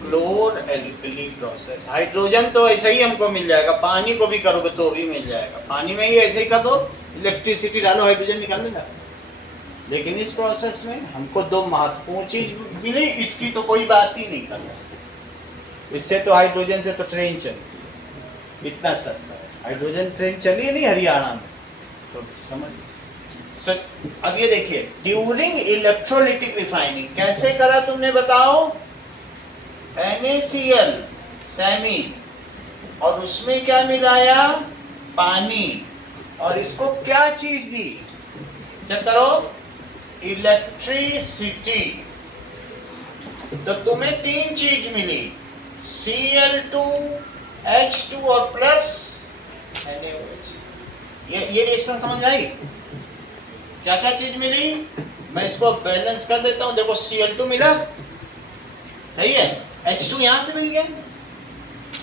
chlor-alkali process। Hydrogen तो ऐसे ही हमको मिल जाएगा, पानी को भी करोगे तो भी मिल जाएगा, पानी में ही ऐसे ही कर दो, इलेक्ट्रिसिटी डालो हाइड्रोजन निकाल लेगा। लेकिन इस प्रोसेस में हमको दो महत्वपूर्ण चीज मिली, इसकी तो कोई बात ही नहीं कर रहा। इससे तो हाइड्रोजन से तो ट्रेन चलती है, इतना सस्ता है हाइड्रोजन, ट्रेन चली नहीं हरियाणा में, तो समझ। अब ये देखिए, ड्यूरिंग इलेक्ट्रोलिटिक रिफाइनिंग कैसे करा तुमने बताओ? NaCl सेमी, और उसमें क्या मिलाया? पानी, और इसको क्या चीज दी? चेक करो, इलेक्ट्रिसिटी। तो तुम्हें तीन चीज मिली, Cl2, H2 और प्लस NaOH। ये रिएक्शन समझ में आई? क्या क्या चीज मिली? मैं इसको बैलेंस कर देता हूं। देखो Cl2 मिला, सही है, H2 यहां से मिल गया,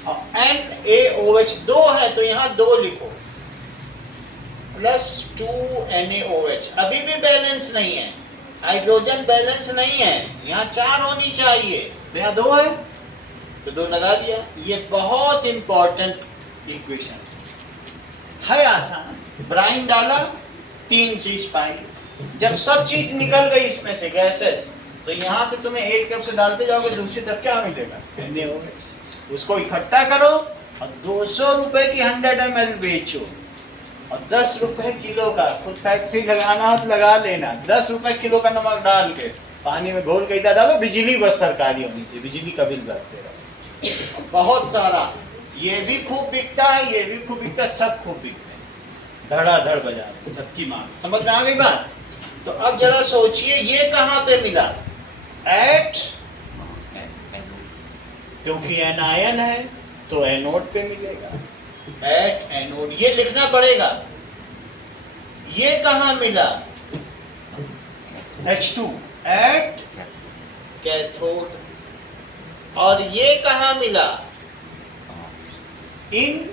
और NaOH 2 है तो यहां 2 लिखो, प्लस 2NaOH। अभी भी बैलेंस नहीं है, हाइड्रोजन बैलेंस नहीं है, यहाँ 4 होनी चाहिए, तो यहाँ 2 है तो 2 लगा दिया। ये बहुत इंपॉर्टेंट इक्वेशन है, आसान। ब्राइन डाला, 3 चीज पाई। जब सब चीज निकल गई इसमें से गैसेस, तो यहाँ से तुम्हें एक तरफ से डालते जाओगे, दूसरी तरफ क्या मिलेगा? NaOH। उसको इकट्ठा करो और 200 रुपए की 100 ml बेचो, और 10 रुपए किलो का, खुद फैक्ट्री लगाना हो तो लगा लेना, 10 रुपए किलो का नमक डाल के पानी में घोल के इधर डालो। बिजली बस सरकारी होनी चाहिए, बिजली का बिल भरते रहो। बहुत सारा, ये भी खूब बिकता है, ये भी खूब बिकता है, सब खूब बिकते हैं, धड़ाधड़ बाजार, सबकी मांग। समझ में आ गई बात? तो अब जरा सोचिए, ये कहाँ पे मिला? एट, क्योंकि एनायन है तो एनोड पे मिलेगा, एट एनोड, ये लिखना पड़ेगा। ये कहाँ मिला? H2 at cathode. और ये कहाँ मिला? इन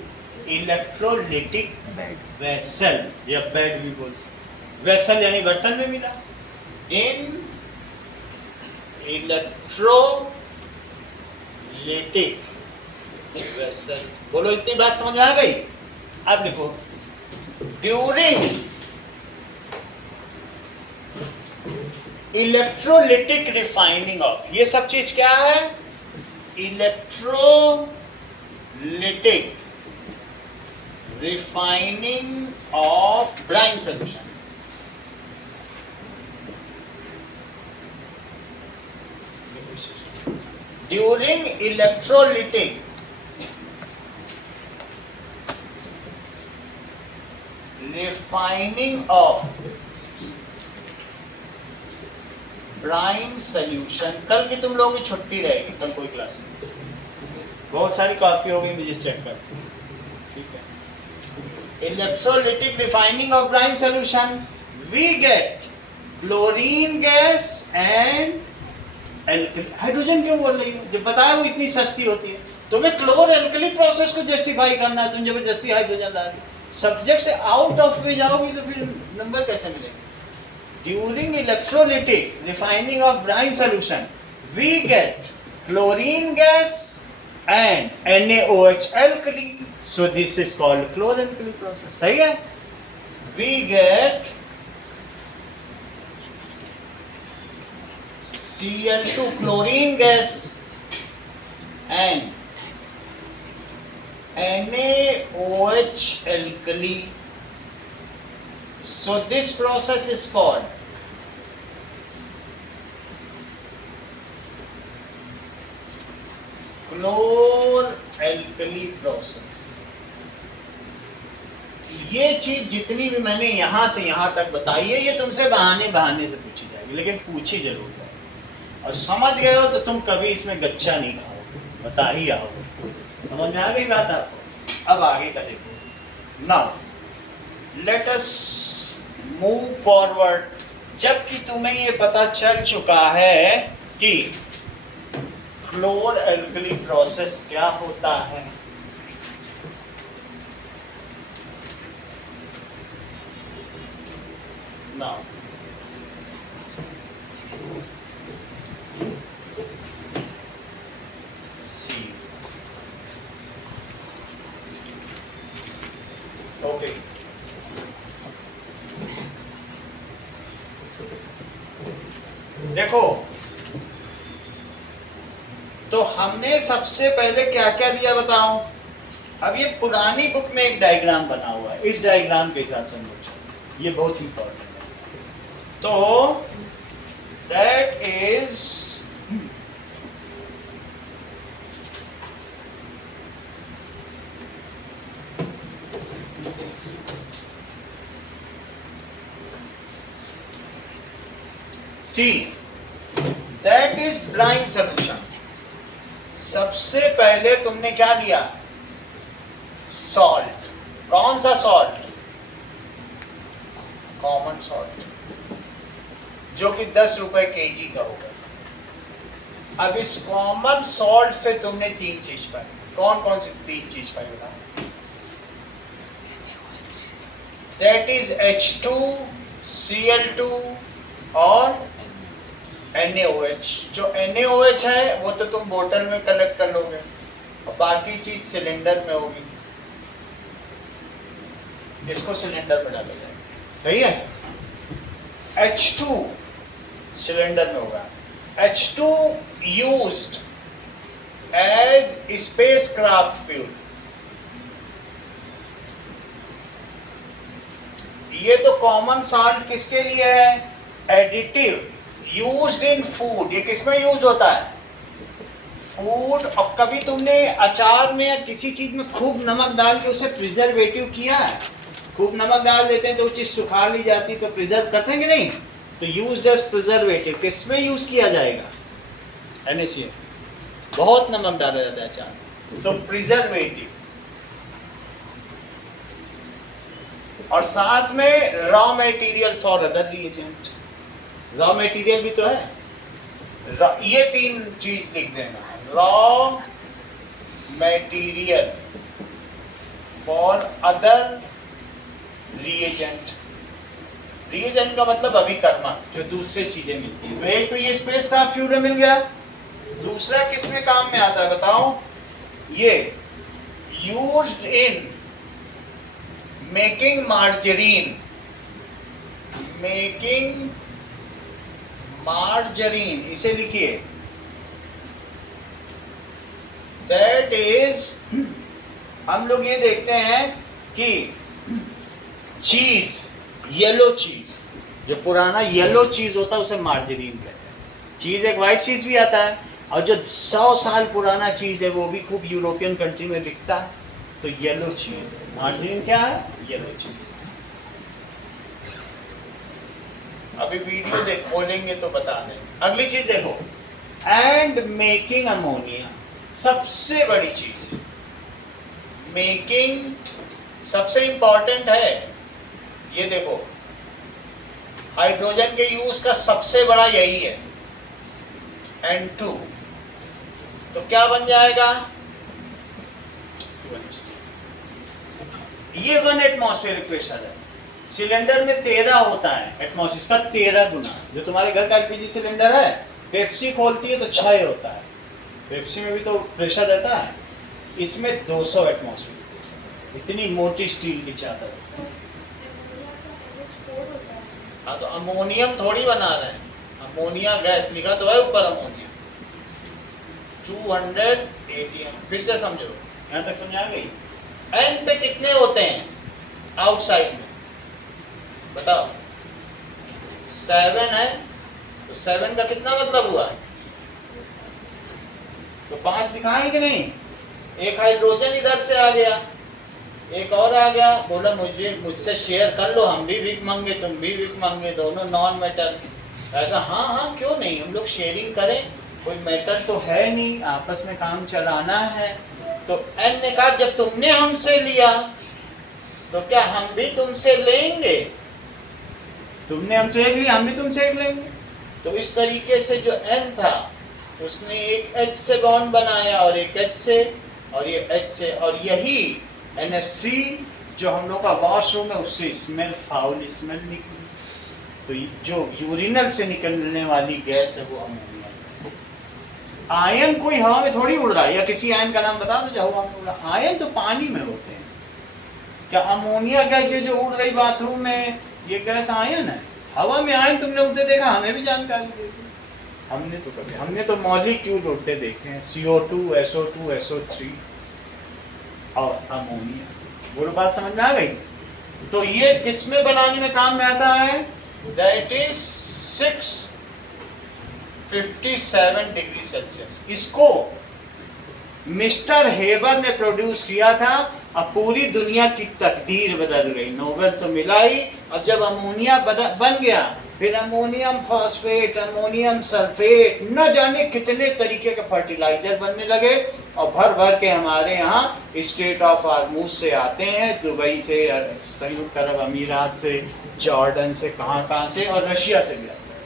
इलेक्ट्रोलिटिक वेसल, या बेड भी बोल सकते, वेसल यानी बर्तन में मिला। इन इलेक्ट्रोलिटिक वेसल। बोलो, इतनी बात समझ में आ गई? अब लिखो, ड्यूरिंग इलेक्ट्रोलिटिक रिफाइनिंग ऑफ, ये सब चीज क्या है? Electrolytic refining of brine solution. During electrolytic refining of brine solution. कल की तुम लोगों की छुट्टी रहेगी, कल कोई क्लास नहीं, बहुत सारी कॉपी हो गई, मुझे चेक कर, ठीक है। Electrolytic refining of brine solution, we get chlorine gas and hydrogen. क्यों बोल रही हो? जब बताया वो इतनी सस्ती होती है। तुम्हें क्लोर एल्कली प्रोसेस को जस्टिफाई करना है, तुम जबरदस्ती हाइड्रोजन ला रहे। सब्जेक्ट से आउट ऑफ वे जाओगी तो फिर नंबर कैसे मिलेगा? During electrolytic refining of brine solution, we get chlorine gas and NaOH alkali, so this is called chlor-alkali process। सही है? we get Cl2 chlorine gas and NaOH alkali, so this process is called chlor-alkali process। ये चीज जितनी भी मैंने यहां से यहां तक बताई है, ये तुमसे बहाने से पूछी जाएगी, लेकिन पूछी जरूर है, और समझ गए हो तो तुम कभी इसमें गच्चा नहीं खाओगे, बता ही आओगे। समझ में आ गई बात आपको? अब आगे का देखो। Now let us move forward. जबकि तुम्हें ये पता चल चुका है कि क्लोर एल्कली प्रोसेस क्या होता है, नाउ ओके, देखो तो हमने सबसे पहले क्या क्या दिया बताओ। अब ये पुरानी बुक में एक डायग्राम बना हुआ है, इस डायग्राम के हिसाब से हम लोग चलें, ये बहुत इंपॉर्टेंट है। तो that is sea, that is brine solution. सबसे पहले तुमने क्या लिया? सॉल्ट। कौन सा सॉल्ट? कॉमन सॉल्ट, जो कि 10 रुपए केजी का होगा। अब इस कॉमन सॉल्ट से तुमने 3 चीज पाई। कौन कौन सी 3 चीज पाई बता? दैट इज H2Cl2 और NaOH। जो NaOH है वो तो तुम बोतल में कलेक्ट कर लोगे और बाकी चीज सिलेंडर में होगी, इसको सिलेंडर में डाला जाएगा। सही है? H2 सिलेंडर में होगा। H2 used as spacecraft fuel। ये तो कॉमन सॉल्ट किसके लिए है? Additive used in food. ये किसमें यूज होता है? फूड। और कभी तुमने अचार में या किसी चीज में खूब नमक डाल के उसे प्रिजर्वेटिव किया है? खूब नमक डाल देते हैं तो वो चीज सुखा ली जाती, तो प्रिजर्व करते हैं कि नहीं? तो यूज्ड एज प्रिजर्वेटिव किसमें यूज किया जाएगा? NaCl। बहुत नमक डाला जाता है अचार, तो प्रिजर्वेटिव। और साथ में raw material for other reagent. Raw material भी तो है। ये 3 चीज लिख देना, raw material for other reagent. Reagent का मतलब अभिकर्मा, जो दूसरी चीजें मिलती है। तो एक तो ये स्पेसक्राफ्ट फ्यूल में मिल गया। दूसरा किस में काम में आता है बताओ? ये used in making margarine. Making margarine, इसे लिखिए। दैट इज, हम लोग ये देखते हैं कि चीज, येलो चीज, जो पुराना येलो चीज होता है उसे मार्जरीन कहते हैं। चीज एक वाइट चीज भी आता है, और जो 100 साल पुराना चीज है वो भी खूब यूरोपियन कंट्री में बिकता है, तो येलो चीज है। मार्जरीन क्या है? येलो चीज। अभी वीडियो देख खोलेंगे तो बता देंगे। अगली चीज देखो, एंड मेकिंग अमोनिया। सबसे बड़ी चीज मेकिंग, सबसे इंपॉर्टेंट है। ये देखो, हाइड्रोजन के यूज का सबसे बड़ा यही है, N2। तो क्या बन जाएगा? ये 1 एटमॉस्फेरिक प्रेशर है। सिलेंडर में 13 होता है एटमॉस्फेयर, इसका 13 गुना। जो तुम्हारे घर का LPG सिलेंडर है, पेप्सी खोलती है तो 6 होता है। पेप्सी में भी तो प्रेशर रहता है, इसमें 200 एटमॉस्फेरिक प्रेशर। इतनी मोटी स्टील की चादर। हाँ, तो अमोनियम थोड़ी बना रहे हैं, अमोनिया गैस लिखा तो है ऊपर अमोनिया। 200 ATM। फिर से समझो, यहाँ तक समझ आ गई? एन पे कितने होते हैं आउटसाइड में? बताओ। 7 है, तो 7 का कितना मतलब हुआ? तो 5 दिखाएं कि नहीं? एक हाइड्रोजन इधर से आ गया, एक और आ गया, बोला मुझसे शेयर कर लो, हम भी विक मांगे, तुम भी विक मांगे, दोनों नॉन मेटल। कहा हाँ हाँ क्यों नहीं, हम लोग शेयरिंग करें, कोई मैटर तो है नहीं, आपस में काम चलाना है। तो एन ने कहा जब तुमने हमसे लिया तो क्या हम भी तुमसे लेंगे? तुमने हमसे एक लिया, हम भी तुमसे एक लेंगे। तो इस तरीके से जो एन था उसने एक H से बॉन्ड बनाया और एक H से, और ये H से, और यही NH3 जो हम लोग का वॉशरूम है उससे स्मेल, फाउल स्मेल निकली। तो जो यूरिनल से निकलने वाली गैस है वो अमोनिया गैस है। आयन कोई हवा में थोड़ी उड़ रहा है, या किसी आयन का नाम बता दो जो हवा में उड़ रहा है। आयन तो पानी में होते हैं। क्या अमोनिया गैस ये जो उड़ रही बाथरूम में, ये गैस आयन है? हवा में आयन तुमने उड़ते देखा? हमें भी जानकारी दे दी। हमने तो मॉलिक्यूल उड़ते देखे हैं, CO2, SO2, SO3 और अमोनिया। वो बात समझ में आ गई? तो ये किसमें बनाने में काम में आता है? That is 657 degree Celsius. इसको मिस्टर हेबर ने प्रोड्यूस किया था। अब पूरी दुनिया की तकदीर बदल गई, नोबेल तो मिला ही। अब जब अमोनिया बन गया फिर अमोनियम फॉस्फेट, अमोनियम सल्फेट, न जाने कितने तरीके के फर्टिलाइजर बनने लगे और भर भर के हमारे यहाँ स्टेट ऑफ हॉर्मुज से आते हैं, दुबई से, संयुक्त अरब अमीरात से, जॉर्डन से, कहाँ से, और रशिया से भी आते हैं।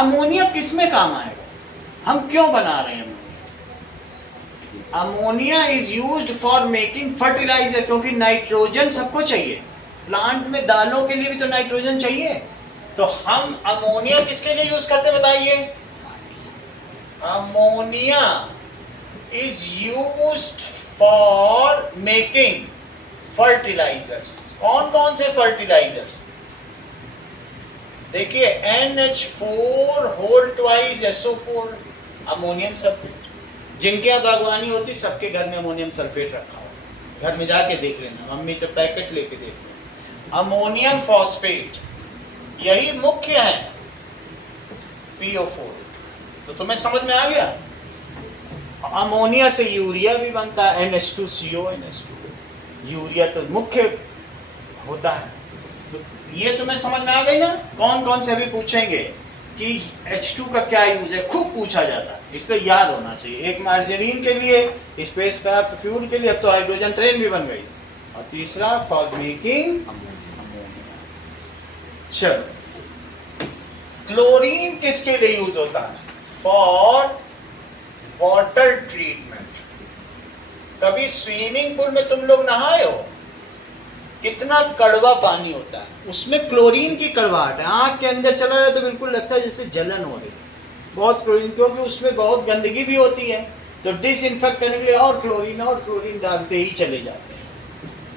अमोनिया किस में काम आएगा? हम क्यों बना रहे हैं ammonia? Is used for making fertilizer, क्योंकि नाइट्रोजन सबको चाहिए। प्लांट में दालों के लिए भी तो नाइट्रोजन चाहिए, तो हम अमोनिया किसके लिए यूज करते बताइए? Ammonia is used for making fertilizers. कौन कौन से फर्टिलाइजर्स? देखिए NH4 whole twice SO4 ammonium sulphate. जिनके यहाँ बागवानी होती सबके घर में अमोनियम सल्फेट रखा हो, घर में जाके देख लेना, मम्मी से पैकेट लेके देख लेना। अमोनियम फॉस्फेट यही मुख्य है, PO4। तो तुम्हें समझ में आ गया? अमोनिया से यूरिया भी बनता है, NH2CO NH2। यूरिया तो मुख्य होता है। तो ये तुम्हें समझ में आ गई ना? कौन कौन से अभी पूछेंगे कि H2 का क्या यूज है, खूब पूछा जाता है, इसलिए याद होना चाहिए। एक मार्जरीन के लिए, स्पेस क्राफ्ट फ्यूल के लिए, अब तो हाइड्रोजन ट्रेन भी बन गई, और तीसरा फॉर मेकिंग अमोनिया। चलो, क्लोरीन किसके लिए यूज होता है? For water treatment. कभी स्विमिंग पूल में तुम लोग नहाए हो? कितना कड़वा पानी होता है, उसमें क्लोरीन की कड़वाहट है, आँख के अंदर चला जाए तो बिल्कुल लगता है जैसे जलन हो रही है, बहुत क्लोरीन, क्योंकि उसमें बहुत गंदगी भी होती है। तो डिसइंफेक्ट करने के लिए और क्लोरीन डालते ही चले जाते हैं,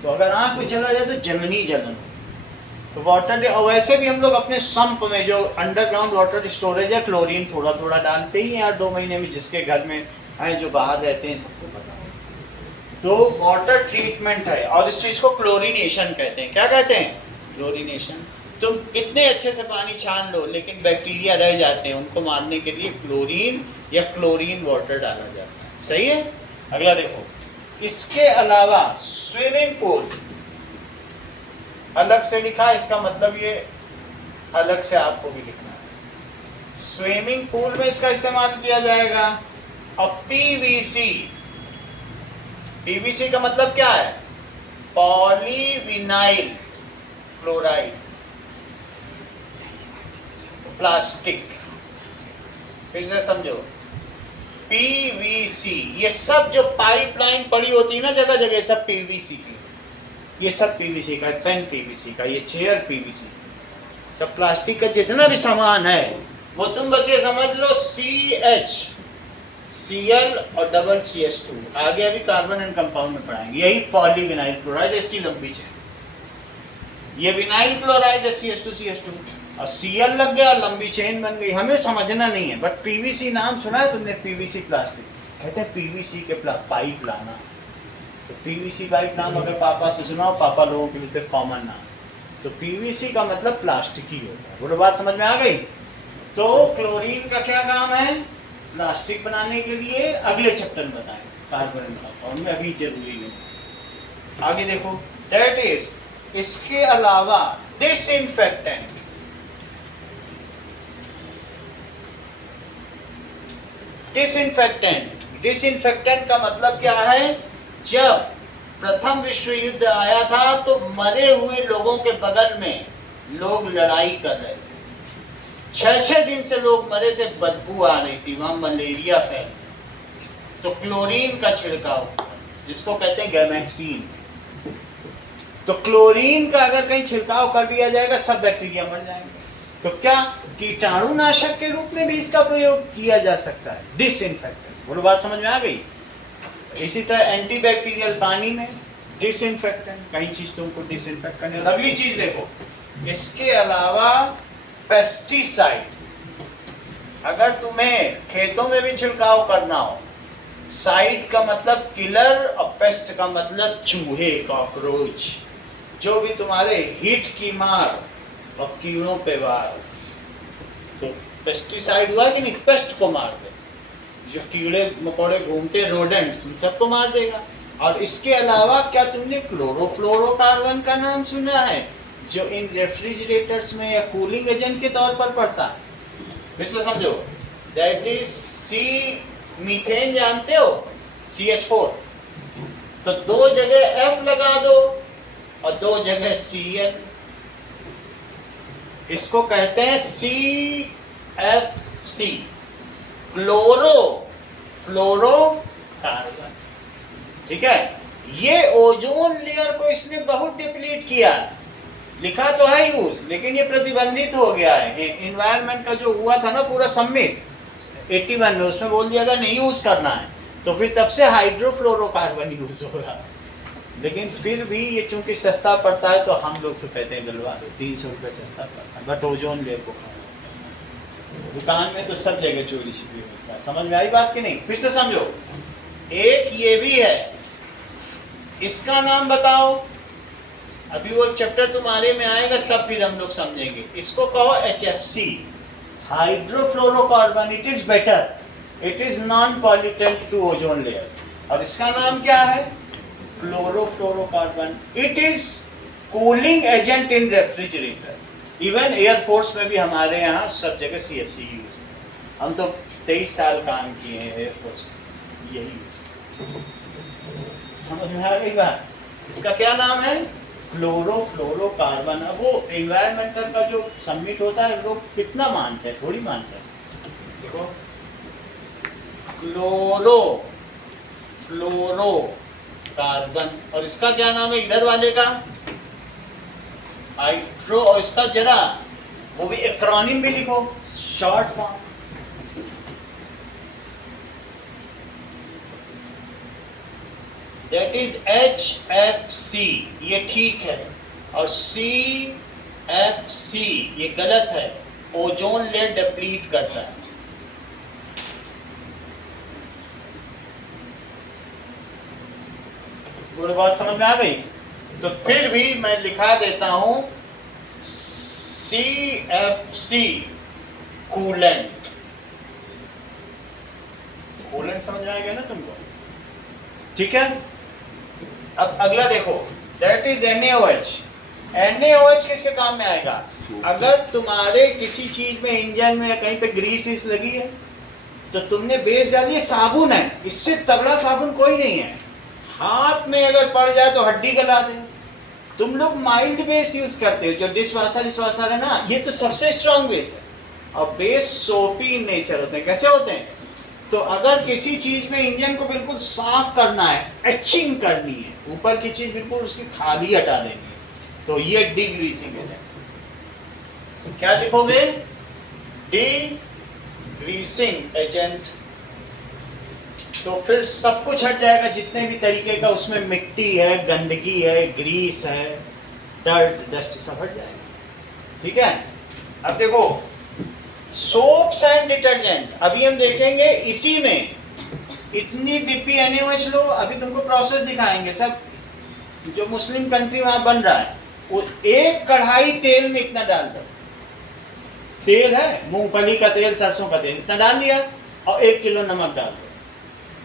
तो अगर आँख में चला जाए तो जलन ही जलन हो। तो वाटर, और वैसे भी हम लोग अपने सम्प में जो अंडरग्राउंड वाटर स्टोरेज है, क्लोरीन थोड़ा थोड़ा डालते ही हैं यार 2 महीने में, जिसके घर में हैं, जो बाहर रहते हैं, सबको पता है। तो वाटर ट्रीटमेंट है, और इस चीज को क्लोरीनेशन कहते हैं। क्या कहते हैं? क्लोरीनेशन। तुम कितने अच्छे से पानी छान लो, लेकिन बैक्टीरिया रह जाते हैं, उनको मारने के लिए क्लोरीन या क्लोरीन वाटर डाला जाता है। सही है? अगला देखो, इसके अलावा स्विमिंग पूल अलग से लिखा है, इसका मतलब ये अलग से आपको भी लिखना है। स्विमिंग पूल में इसका इस्तेमाल किया जाएगा। अब पीवीसी का मतलब क्या है? Polyvinyl chloride, plastic. फिर से समझो, पीवीसी, ये सब जो पाइपलाइन पड़ी होती है ना जगह जगह, सब पीवीसी की, ये सब पीवीसी का, पेन पीवीसी का, ये चेयर पीवीसी, सब प्लास्टिक का जितना भी सामान है वो तुम बस ये समझ लो CH, Cl और डबल CH2। आगे अभी कार्बन एंड कंपाउंड में पढ़ाएंगे। यही पॉलीविनाइल क्लोराइड, इसकी लंबी चेन। ये विनाइल क्लोराइड है, CH2 और Cl लग गया, लंबी चेन बन गई। हमें समझना नहीं है, बट पीवीसी नाम सुना है तुमने? पीवीसी प्लास्टिक, कहते हैं पीवीसी के पाइप लाना। तो पीवीसी पाइप नाम अगर पापा से सुना हो, पापा लोगों के लिए कॉमन नाम, तो पीवीसी का मतलब प्लास्टिक ही होता है। बोलो, बात समझ में आ गई? तो क्लोरीन का क्या काम है? प्लास्टिक बनाने के लिए अगले चैप्टर में बताएं, कार्बन एंड कंपाउंड में, अभी जरूरी नहीं। आगे देखो, दैट इज, इसके अलावा डिसइंफेक्टेंट। डिसइंफेक्टेंट का मतलब क्या है? जब प्रथम विश्व युद्ध आया था तो मरे हुए लोगों के बगल में लोग लड़ाई कर रहे थे, 6-6 दिन से लोग मरे थे, बदबू आ रही थी, वहां मलेरिया फैल, तो क्लोरीन का छिड़काव, जिसको कहते हैं गैमेक्सीन। तो क्लोरीन का अगर कहीं छिड़काव कर दिया जाएगा, सब बैक्टीरिया मर जाएंगे। तो क्या कीटाणुनाशक के रूप में भी इसका प्रयोग किया जा सकता है, डिसइंफेक्टेंट। बोलो, बात समझ में आ गई? इसी तरह एंटीबैक्टीरियल पानी में डिसइंफेक्टेंट, कई चीज तुमको डिसइंफेक्ट करने। अगली चीज देखो, इसके अलावा पेस्टिसाइड। अगर तुम्हें खेतों में भी छिड़काव करना हो, साइड का मतलब किलर और पेस्ट का मतलब चूहे, कॉकरोच, जो भी तुम्हारे हिट की मार और कीड़ों पे वार। तो पेस्टिसाइड हुआ कि नहीं, पेस्ट को मार दे, जो कीड़े मकोड़े घूमते, रोडेंट्स, सबको मार देगा। और इसके अलावा क्या तुमने क्लोरोफ्लोरोकार्बन का नाम सुना है? जो इन रेफ्रिजरेटर्स में या कूलिंग एजेंट के तौर पर पड़ता है। फिर से समझो, दैट इज सी मीथेन, जानते हो CH4, तो 2 जगह F लगा दो और 2 जगह Cl, इसको कहते हैं CFC, फ्लोरोकार्बन। ठीक है, ये ओजोन लेयर को इसने बहुत डिप्लीट किया है। लिखा तो है यूज, लेकिन ये प्रतिबंधित हो गया है। एनवायरनमेंट का जो हुआ था ना पूरा समिट 81 में, उसमें बोल दिया गया नहीं यूज करना है, तो फिर तब से हाइड्रोफ्लोरोकार्बन यूज हो रहा है। लेकिन फिर भी ये चूंकि सस्ता पड़ता है तो हम लोग तो कहते हैं डलवा दो, 300 रुपये सस्ता पड़ता है, बट ओजोन लेयर को दुकान में तो सब जगह चोरी छिपी होता है। समझ में आई बात कि नहीं? फिर से समझो, एक ये भी है, इसका नाम बताओ। अभी वो चैप्टर तुम्हारे में आएगा तब फिर हम लोग समझेंगे। इसको कहो HFC, hydrofluorocarbon. It is better, it is non pollutant to ozone layer. और इसका नाम क्या है? Fluorofluorocarbon. It is cooling agent in refrigerator. Even air force में भी हमारे यहाँ सब जगह CFC यूज। हम तो 23 साल काम किए हैं एयरफोर्स में, यही यूज। समझ में आ गई बात? इसका क्या नाम है? क्लोरोफ्लोरोकार्बन। अब वो एनवायरमेंटल का जो सबमिट होता है लोग कितना मानते हैं, थोड़ी मानते हैं। देखो, क्लोरोफ्लोरोकार्बन। और इसका क्या नाम है इधर वाले का? हाइड्रो। और इसका जरा वो भी एक्रोनिम भी लिखो, short form. That is HFC, ये ठीक है। और CFC ये गलत है, ओजोन लेयर डिप्लीट करता है। पूरी बात समझ में आ गई? तो फिर भी मैं लिखा देता हूं CFC, कूलेंट। कूलेंट समझ में आ गया ना तुमको? ठीक है। अब अगला देखो, दैट इज NaOH। NaOH किसके काम में आएगा? अगर तुम्हारे किसी चीज में, इंजन में या कहीं पे ग्रीस लगी है तो तुमने बेस डाली है, साबुन है, इससे तगड़ा साबुन कोई नहीं है। हाथ में अगर पड़ जाए तो हड्डी गला दे। तुम लोग माइल्ड बेस यूज करते हो, जो डिशवाशर है ना, ये तो सबसे स्ट्रॉन्ग बेस है। और बेस सोपी इन नेचर होते हैं। कैसे होते हैं? तो अगर किसी चीज में इंजन को बिल्कुल साफ करना है, एचिंग करनी है, ऊपर की चीज बिल्कुल उसकी खाली हटा देनी है, तो ये डिग्रीसिंग एजेंट। क्या लिखोगे? डिग्रीसिंग एजेंट। तो फिर सब कुछ हट जाएगा, जितने भी तरीके का उसमें मिट्टी है, गंदगी है, ग्रीस है, डर्ट, डस्ट, सब हट जाएगा। ठीक है। अब देखो, सोप्स एंड डिटर्जेंट, अभी हम देखेंगे इसी में इतनी डिब्बी NaOH लो। अभी तुमको प्रोसेस दिखाएंगे सब, जो मुस्लिम कंट्री वहां बन रहा है। वो एक कढ़ाई तेल में इतना डाल दो, तेल है मूंगफली का तेल, सरसों का तेल, इतना डाल दिया और 1 किलो नमक डाल दो,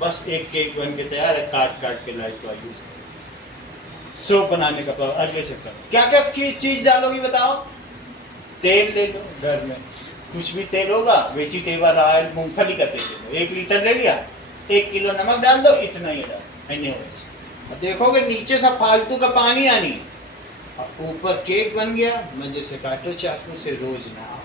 बस एक केक बन के तैयार है। काट काट के लाइट का यूज करो। सोप बनाने का अगले से करो। क्या क्या चीज डालोगी बताओ? तेल ले लो, घर में कुछ भी तेल होगा, वेजिटेबल ऑयल, मूंगफली का तेल ले लो, 1 लीटर ले लिया, 1 किलो नमक डाल दो, इतना ही डाल NaOH। और देखोगे नीचे से फालतू का पानी आनी, और ऊपर केक बन गया। मजे से काटो चाकू से, रोज ना।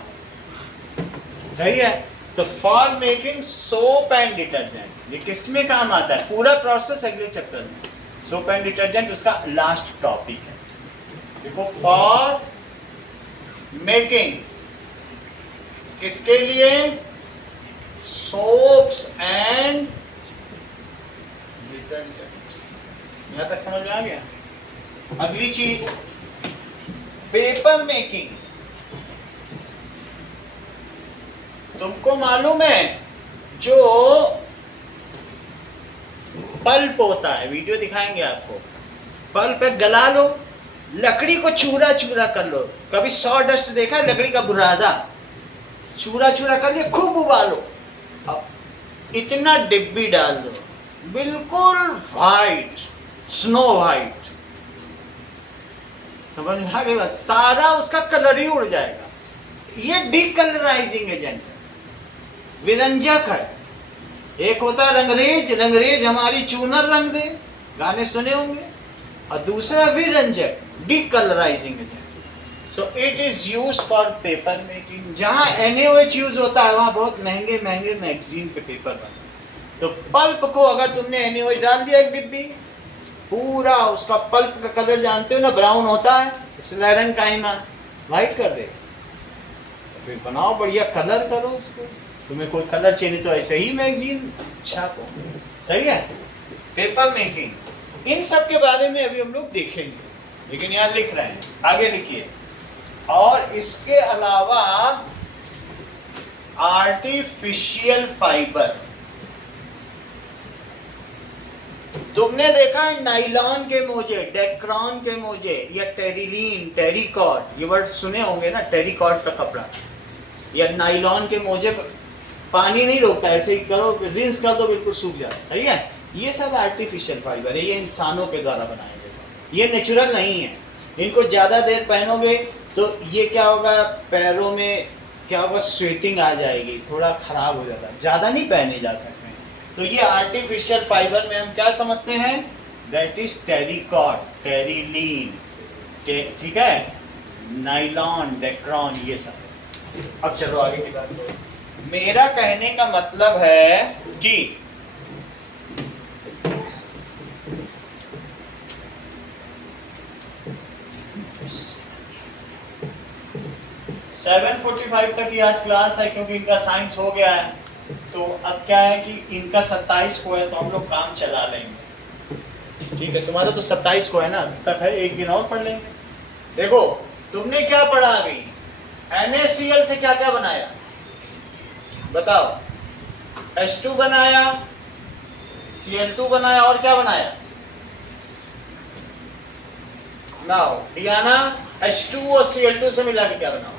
सही है। तो for making soap and detergent, ये किस में काम आता है? पूरा प्रोसेस अगले चैप्टर में। सोप एंड डिटर्जेंट उसका लास्ट टॉपिक है। देखो, फॉर मेकिंग, किसके लिए? Soaps and detergents. यहां तक समझ में आ गया? अगली चीज, पेपर मेकिंग। तुमको मालूम है जो पल्प होता है, वीडियो दिखाएंगे आपको, पल्प पे गला लो, लकड़ी को चूरा चूरा कर लो। कभी सॉडस्ट देखा है? लकड़ी का बुरादा चूरा चूरा कर लिया, खूब उबालो, अब इतना डिब्बी डाल दो, बिल्कुल वाइट, स्नो वाइट। समझ में आ गई बात, सारा उसका कलर ही उड़ जाएगा। ये डीकलराइजिंग एजेंट है, विरंजक है। एक होता है रंगरेज, रंगरेज हमारी चूनर रंग दे, गाने सुने होंगे, और दूसरा विरंजक, decolourising agent. So it is used for paper making. जहाँ NaOH यूज होता है वहाँ बहुत महंगे महंगे मैगजीन के पेपर बनते हैं। तो पल्प को अगर तुमने NaOH डाल दिया एक डिब्बी, पूरा उसका पल्प का कलर जानते हो ना, ब्राउन होता है, स्लेरन काइमा वाइट कर दे। फिर बनाओ बढ़िया, कलर करो उसको। तुम्हें कोई कलर चाहिए तो ऐसे ही मैगजीन छापो, सही है। पेपर मेकिंग, इन सब के बारे में अभी हम लोग देखेंगे, लेकिन यहाँ लिख रहे हैं, आगे लिखिए। और इसके अलावा आर्टिफिशियल फाइबर, तुमने देखा है नाइलॉन के मोजे, डेक्रॉन के मोजे, या टेरिलीन, टेरिकॉट, ये वर्ड सुने होंगे ना, टेरिकॉट का कपड़ा या नाइलॉन के मोजे पर पानी नहीं रोकता, ऐसे ही करो, रिंस कर दो, बिल्कुल सूख जाता है, सही है। ये सब आर्टिफिशियल फाइबर है, ये इंसानों के द्वारा बनाए गए, ये नेचुरल नहीं है। इनको ज़्यादा देर पहनोगे तो ये क्या होगा, पैरों में क्या होगा, स्वेटिंग आ जाएगी, थोड़ा खराब हो जाता है, ज़्यादा नहीं पहने जा सकते। तो ये आर्टिफिशियल फाइबर में हम क्या समझते हैं, दैट इज टेरिकॉट, टेरिलीन, ठीक है, नाइलॉन, डेक्रॉन, ये सब। अब चलो आगे की बात करो। मेरा कहने का मतलब है कि 7:45 तक ही आज क्लास है, क्योंकि इनका साइंस हो गया है। तो अब क्या है कि इनका 27 को है, तो हम लोग काम चला लेंगे, ठीक है। तुम्हारा तो 27 को है ना, तक है, एक दिन और पढ़ लेंगे। देखो तुमने क्या पढ़ा अभी, NaCl से क्या क्या बनाया बताओ, H2 बनाया, Cl2 बनाया, और क्या बनाया, नाउ डियाना, H2 और Cl2 से मिला के क्या बनाओ,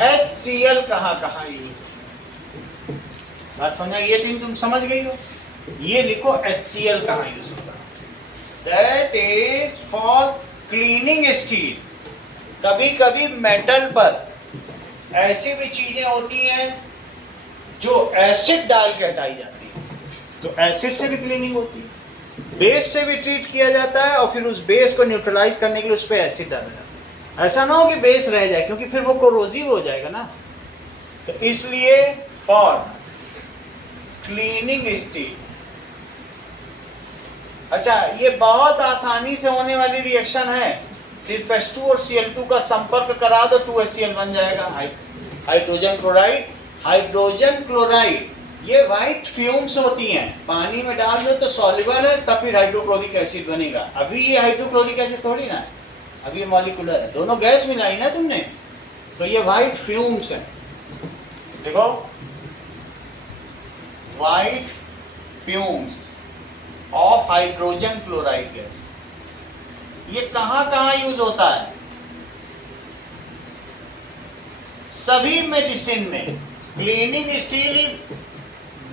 HCl कहाँ कहाँ यूज, बात समझा, ये तीन तुम समझ गई हो। ये लिखो HCl कहाँ यूज होता है, that is for cleaning steel. कभी कभी मेटल पर ऐसी भी चीजें होती हैं जो एसिड डाल के हटाई जाती है, तो एसिड से भी क्लीनिंग होती है, बेस से भी ट्रीट किया जाता है, और फिर उस बेस को न्यूट्रलाइज करने के लिए उस पर एसिड डाला जाता है। ऐसा ना हो कि बेस रह जाए, क्योंकि फिर वो कोरोसिव हो जाएगा ना। तो इसलिए फॉर क्लीनिंग स्टील, अच्छा ये बहुत आसानी से होने वाली रिएक्शन है, सिर्फ H2 और Cl2 का संपर्क करा दो, 2HCl बन जाएगा, हाइड्रोजन क्लोराइड। हाइड्रोजन क्लोराइड ये व्हाइट फ्यूम्स होती हैं, पानी में डाल दो तो सॉल्युबल है, तब फिर हाइड्रोक्लोरिक एसिड बनेगा। अभी ये हाइड्रोक्लोरिक एसिड थोड़ी ना, अभी ये मॉलिक्यूलर है, दोनों गैस मिलाई ना तुमने, तो ये व्हाइट फ्यूम्स हैं। देखो white fumes of hydrogen chloride gas, ये कहां कहां यूज होता है, सभी मेडिसिन में, cleaning steel,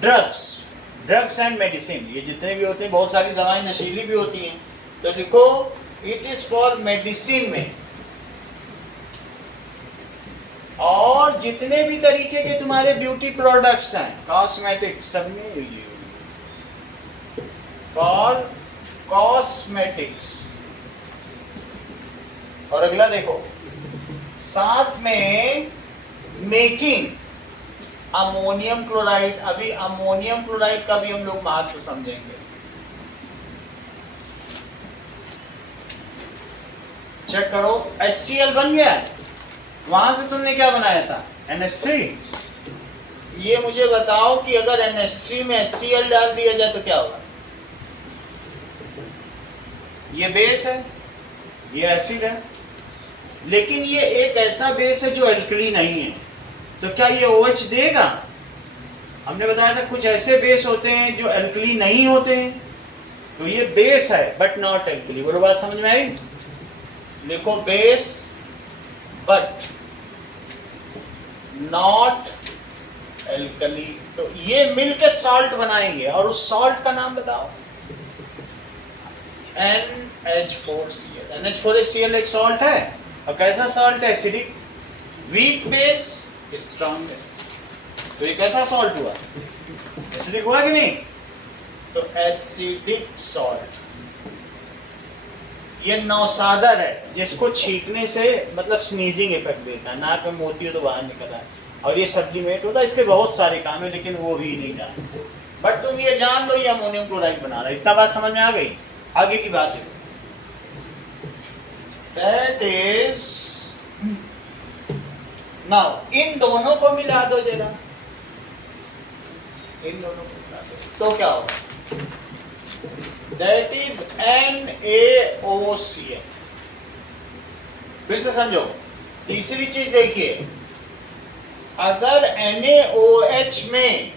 drugs and medicine, ये जितने भी होते हैं, बहुत सारी दवाएं नशीली भी होती हैं, तो लिखो इट इज फॉर मेडिसिन में। और जितने भी तरीके के तुम्हारे ब्यूटी प्रोडक्ट्स हैं, कॉस्मेटिक्स, सब में फॉर कॉस्मेटिक्स। और अगला देखो, साथ में मेकिंग अमोनियम क्लोराइड। अभी अमोनियम क्लोराइड का भी हम लोग महत्व समझेंगे। चेक करो, HCl बन गया, वहां से तुमने क्या बनाया था, NH3। ये मुझे बताओ कि अगर NH3 में HCl डाल दिया जाए तो क्या होगा, ये बेस है, ये एसिड है, लेकिन ये एक ऐसा बेस है जो एल्कली नहीं है, तो क्या ये OH देगा? हमने बताया था कुछ ऐसे बेस होते हैं जो एल्कली नहीं होते हैं, तो ये बेस है बट नॉट एल्कली। बोलो बात समझ में आई? लिखो बेस बट नॉट एल्कली। तो ये मिलकर सॉल्ट बनाएंगे, और उस सॉल्ट का नाम बताओ, NH4Cl। NH4HCl एक सॉल्ट है, और कैसा सॉल्ट है? Acidic, weak base, strong base. तो ये कैसा सॉल्ट हुआ? एसिडिक हुआ कि नहीं? तो एसिडिक सॉल्ट ये नौसादर है, जिसको छींकने से मतलब स्नीजिंग इफेक्ट देता है, नाक में मोती हो तो बाहर निकल रहा है, और ये सप्लीमेंट होता है। इसके बहुत सारे काम है, लेकिन वो भी नहीं जानते। बट तुम ये जान लो ये अमोनियम क्लोराइड बना रहा है, इतना बात समझ में आ गई? आगे की बात है, दैट इज नाउ इन दोनों को मिला दो जरा, इन दोनों को मिला दो तो क्या होगा? That is NaOCl। फिर से समझो, तीसरी चीज देखिए, अगर NaOH में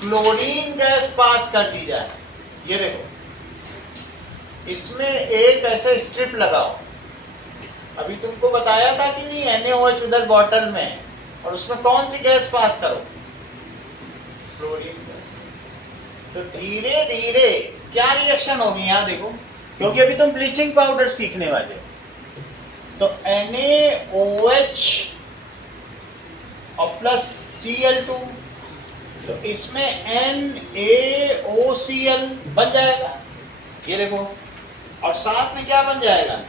क्लोरीन गैस पास कर दी जाए, ये देखो, इसमें एक ऐसे स्ट्रिप लगाओ, अभी तुमको बताया था कि नहीं NaOH उधर बॉटल में, और उसमें कौन सी गैस पास करो? Chlorine gas. तो धीरे धीरे क्या रिएक्शन होगी यहाँ देखो, क्योंकि अभी तुम ब्लीचिंग पाउडर सीखने वाले हो। तो NaOH और प्लस Cl2, तो इसमें NaOCl बन जाएगा, ये देखो, और साथ में क्या बन जाएगा?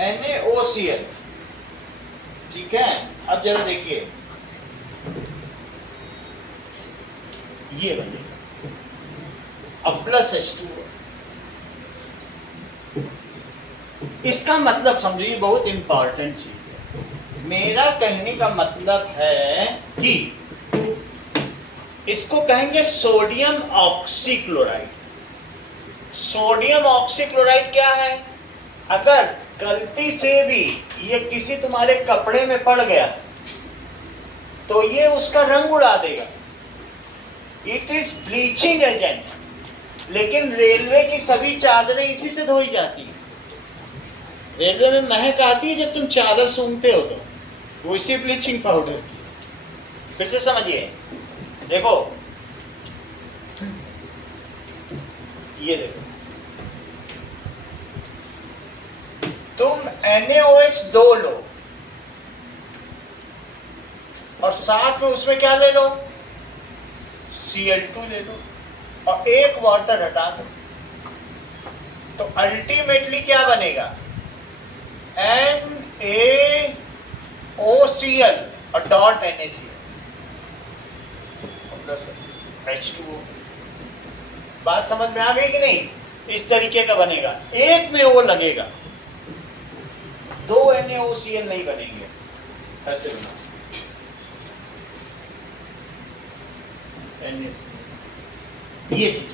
NaOCl। ठीक है, अब जरा देखिए, ये बनेगा, अब प्लस H2O। इसका मतलब समझो, ये बहुत इंपॉर्टेंट चीज है। मेरा कहने का मतलब है कि इसको कहेंगे सोडियम ऑक्सीक्लोराइड। सोडियम ऑक्सीक्लोराइड क्या है? अगर गलती से भी ये किसी तुम्हारे कपड़े में पड़ गया तो ये उसका रंग उड़ा देगा। इट इज ब्लीचिंग एजेंट, लेकिन रेलवे की सभी चादरें इसी से धोई जाती है। रेलवे में महक आती है जब तुम चादर सूंघते हो, तो वो इसी ब्लीचिंग पाउडर की। फिर से समझिए, देखो, ये देखो, तुम NaOH 2 लो और साथ में उसमें क्या ले लो? Cl2 ले लो और एक वाटर हटा दो, तो अल्टीमेटली क्या बनेगा? NaOCl और डॉट NaCl प्लस H2O। बात समझ में आ गई कि नहीं? इस तरीके का बनेगा, एक में वो लगेगा, दो NaOCl नहीं बनेंगे। ऐसे बना NaCl, ये चीज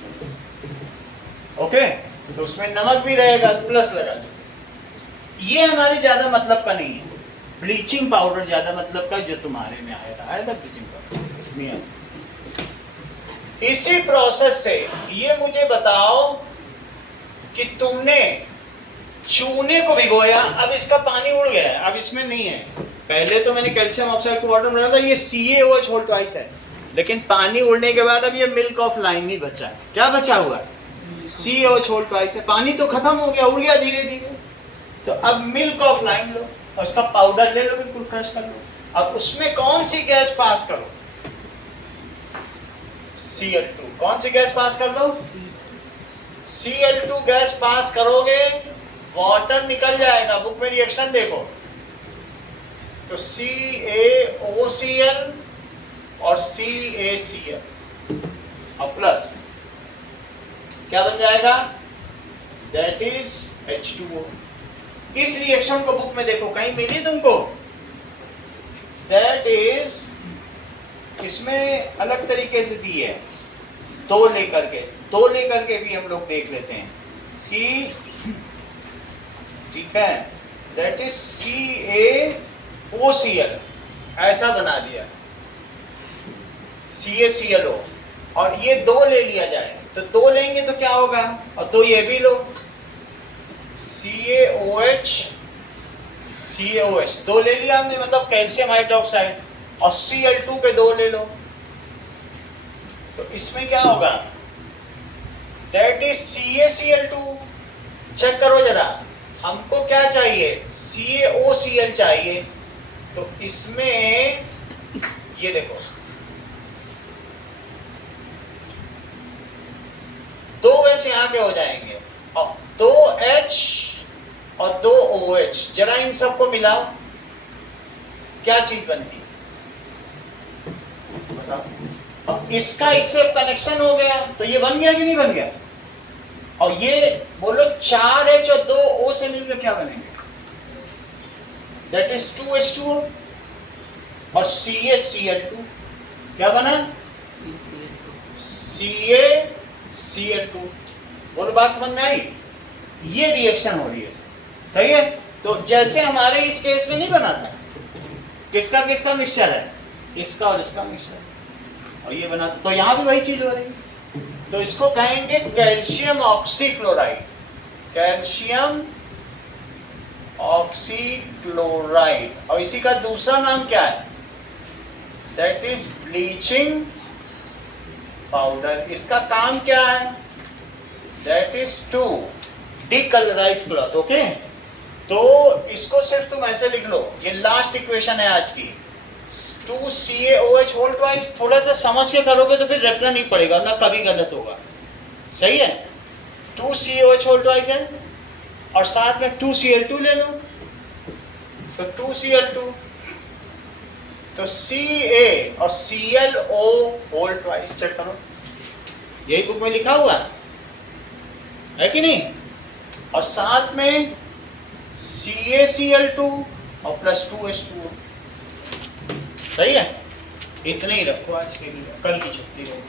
ओके। तो उसमें नमक भी रहेगा, प्लस लगा दो। ये हमारे ज्यादा मतलब का नहीं है, ब्लीचिंग पाउडर ज्यादा मतलब का जो तुम्हारे में आया था ब्लीचिंग पाउडर नहीं आया। इसी प्रोसेस से ये मुझे बताओ कि तुमने चूने को भिगोया, अब इसका पानी उड़ गया है, अब इसमें नहीं है। पहले तो मैंने कैल्शियम ऑक्साइड को वाटर बनाया था, ये CaOH होल ट्वाइस है, लेकिन पानी उड़ने के बाद अब ये मिल्क ऑफ लाइम ही बचा है। क्या बचा हुआ है? CaOH होल ट्वाइस है। पानी तो खत्म हो गया, उड़ गया धीरे धीरे। तो अब मिल्क ऑफ लाइम लो और उसका पाउडर ले लो, बिल्कुल क्रश कर लो। अब उसमें कौन सी गैस पास करो? Cl2। कौन सी गैस पास कर दो? Cl2 गैस पास करोगे, वाटर निकल जाएगा। बुक में रिएक्शन देखो, तो CaOCl और CaCl और प्लस क्या बन जाएगा? That is H2O। इस रिएक्शन को बुक में देखो, कहीं मिली तुमको? दैट इज, इसमें अलग तरीके से दी है, दो लेकर के भी हम लोग देख लेते हैं कि ठीक है। दैट इज CaOCl, ऐसा बना दिया CaClO, और ये दो ले लिया जाए, तो दो लेंगे तो क्या होगा? और दो ये भी लो, CaOH CaOH दो ले लिया हमने, मतलब कैल्शियम हाइड्रोक्साइड, और Cl2 के दो ले लो, तो इसमें क्या होगा? That is CaCl2। चेक करो जरा, हमको क्या चाहिए, CaOCl चाहिए। तो इसमें ये देखो, 2 H यहाँ के हो जाएंगे और 2 H और 2 OH। जरा इन सबको मिलाओ, क्या चीज बनती है बताओ। अब इसका इससे कनेक्शन हो गया तो ये बन गया कि नहीं बन गया। और ये बोलो 4 H और 2 O से मिलकर क्या बनेंगे, दैट इज 2H2O। और CaCl2 क्या बना, CaCl2। बोलो बात समझ में आई, ये रिएक्शन हो रही है, सही है। तो जैसे हमारे इस केस में नहीं बना था, किसका किसका मिक्सचर है, इसका और इसका मिक्सचर, और ये बना था, तो यहां भी वही चीज हो रही है। तो इसको कहेंगे कैल्शियम ऑक्सीक्लोराइड, कैल्शियम ऑक्सीक्लोराइड। और इसी का दूसरा नाम क्या है, दैट इज ब्लीचिंग पाउडर। इसका काम क्या है, that is to decolourise cloth. Okay, तो इसको सिर्फ तुम ऐसे लिख लो, ये लास्ट इक्वेशन है आज की, 2CaOH होल ट्वाइस। थोड़ा सा समझ के करोगे तो फिर रटना नहीं पड़ेगा, ना कभी गलत होगा, सही है। 2CaOH होल ट्वाइस है और साथ में 2Cl2 ले लो, तो 2Cl2, तो Ca और ClO होल ट्वाइस। चेक करो, यही बुक में लिखा हुआ है कि नहीं। और साथ में CaCl2 और प्लस 2H2O, सही है। इतने ही रखो आज के लिए, कल की छुट्टी होगी।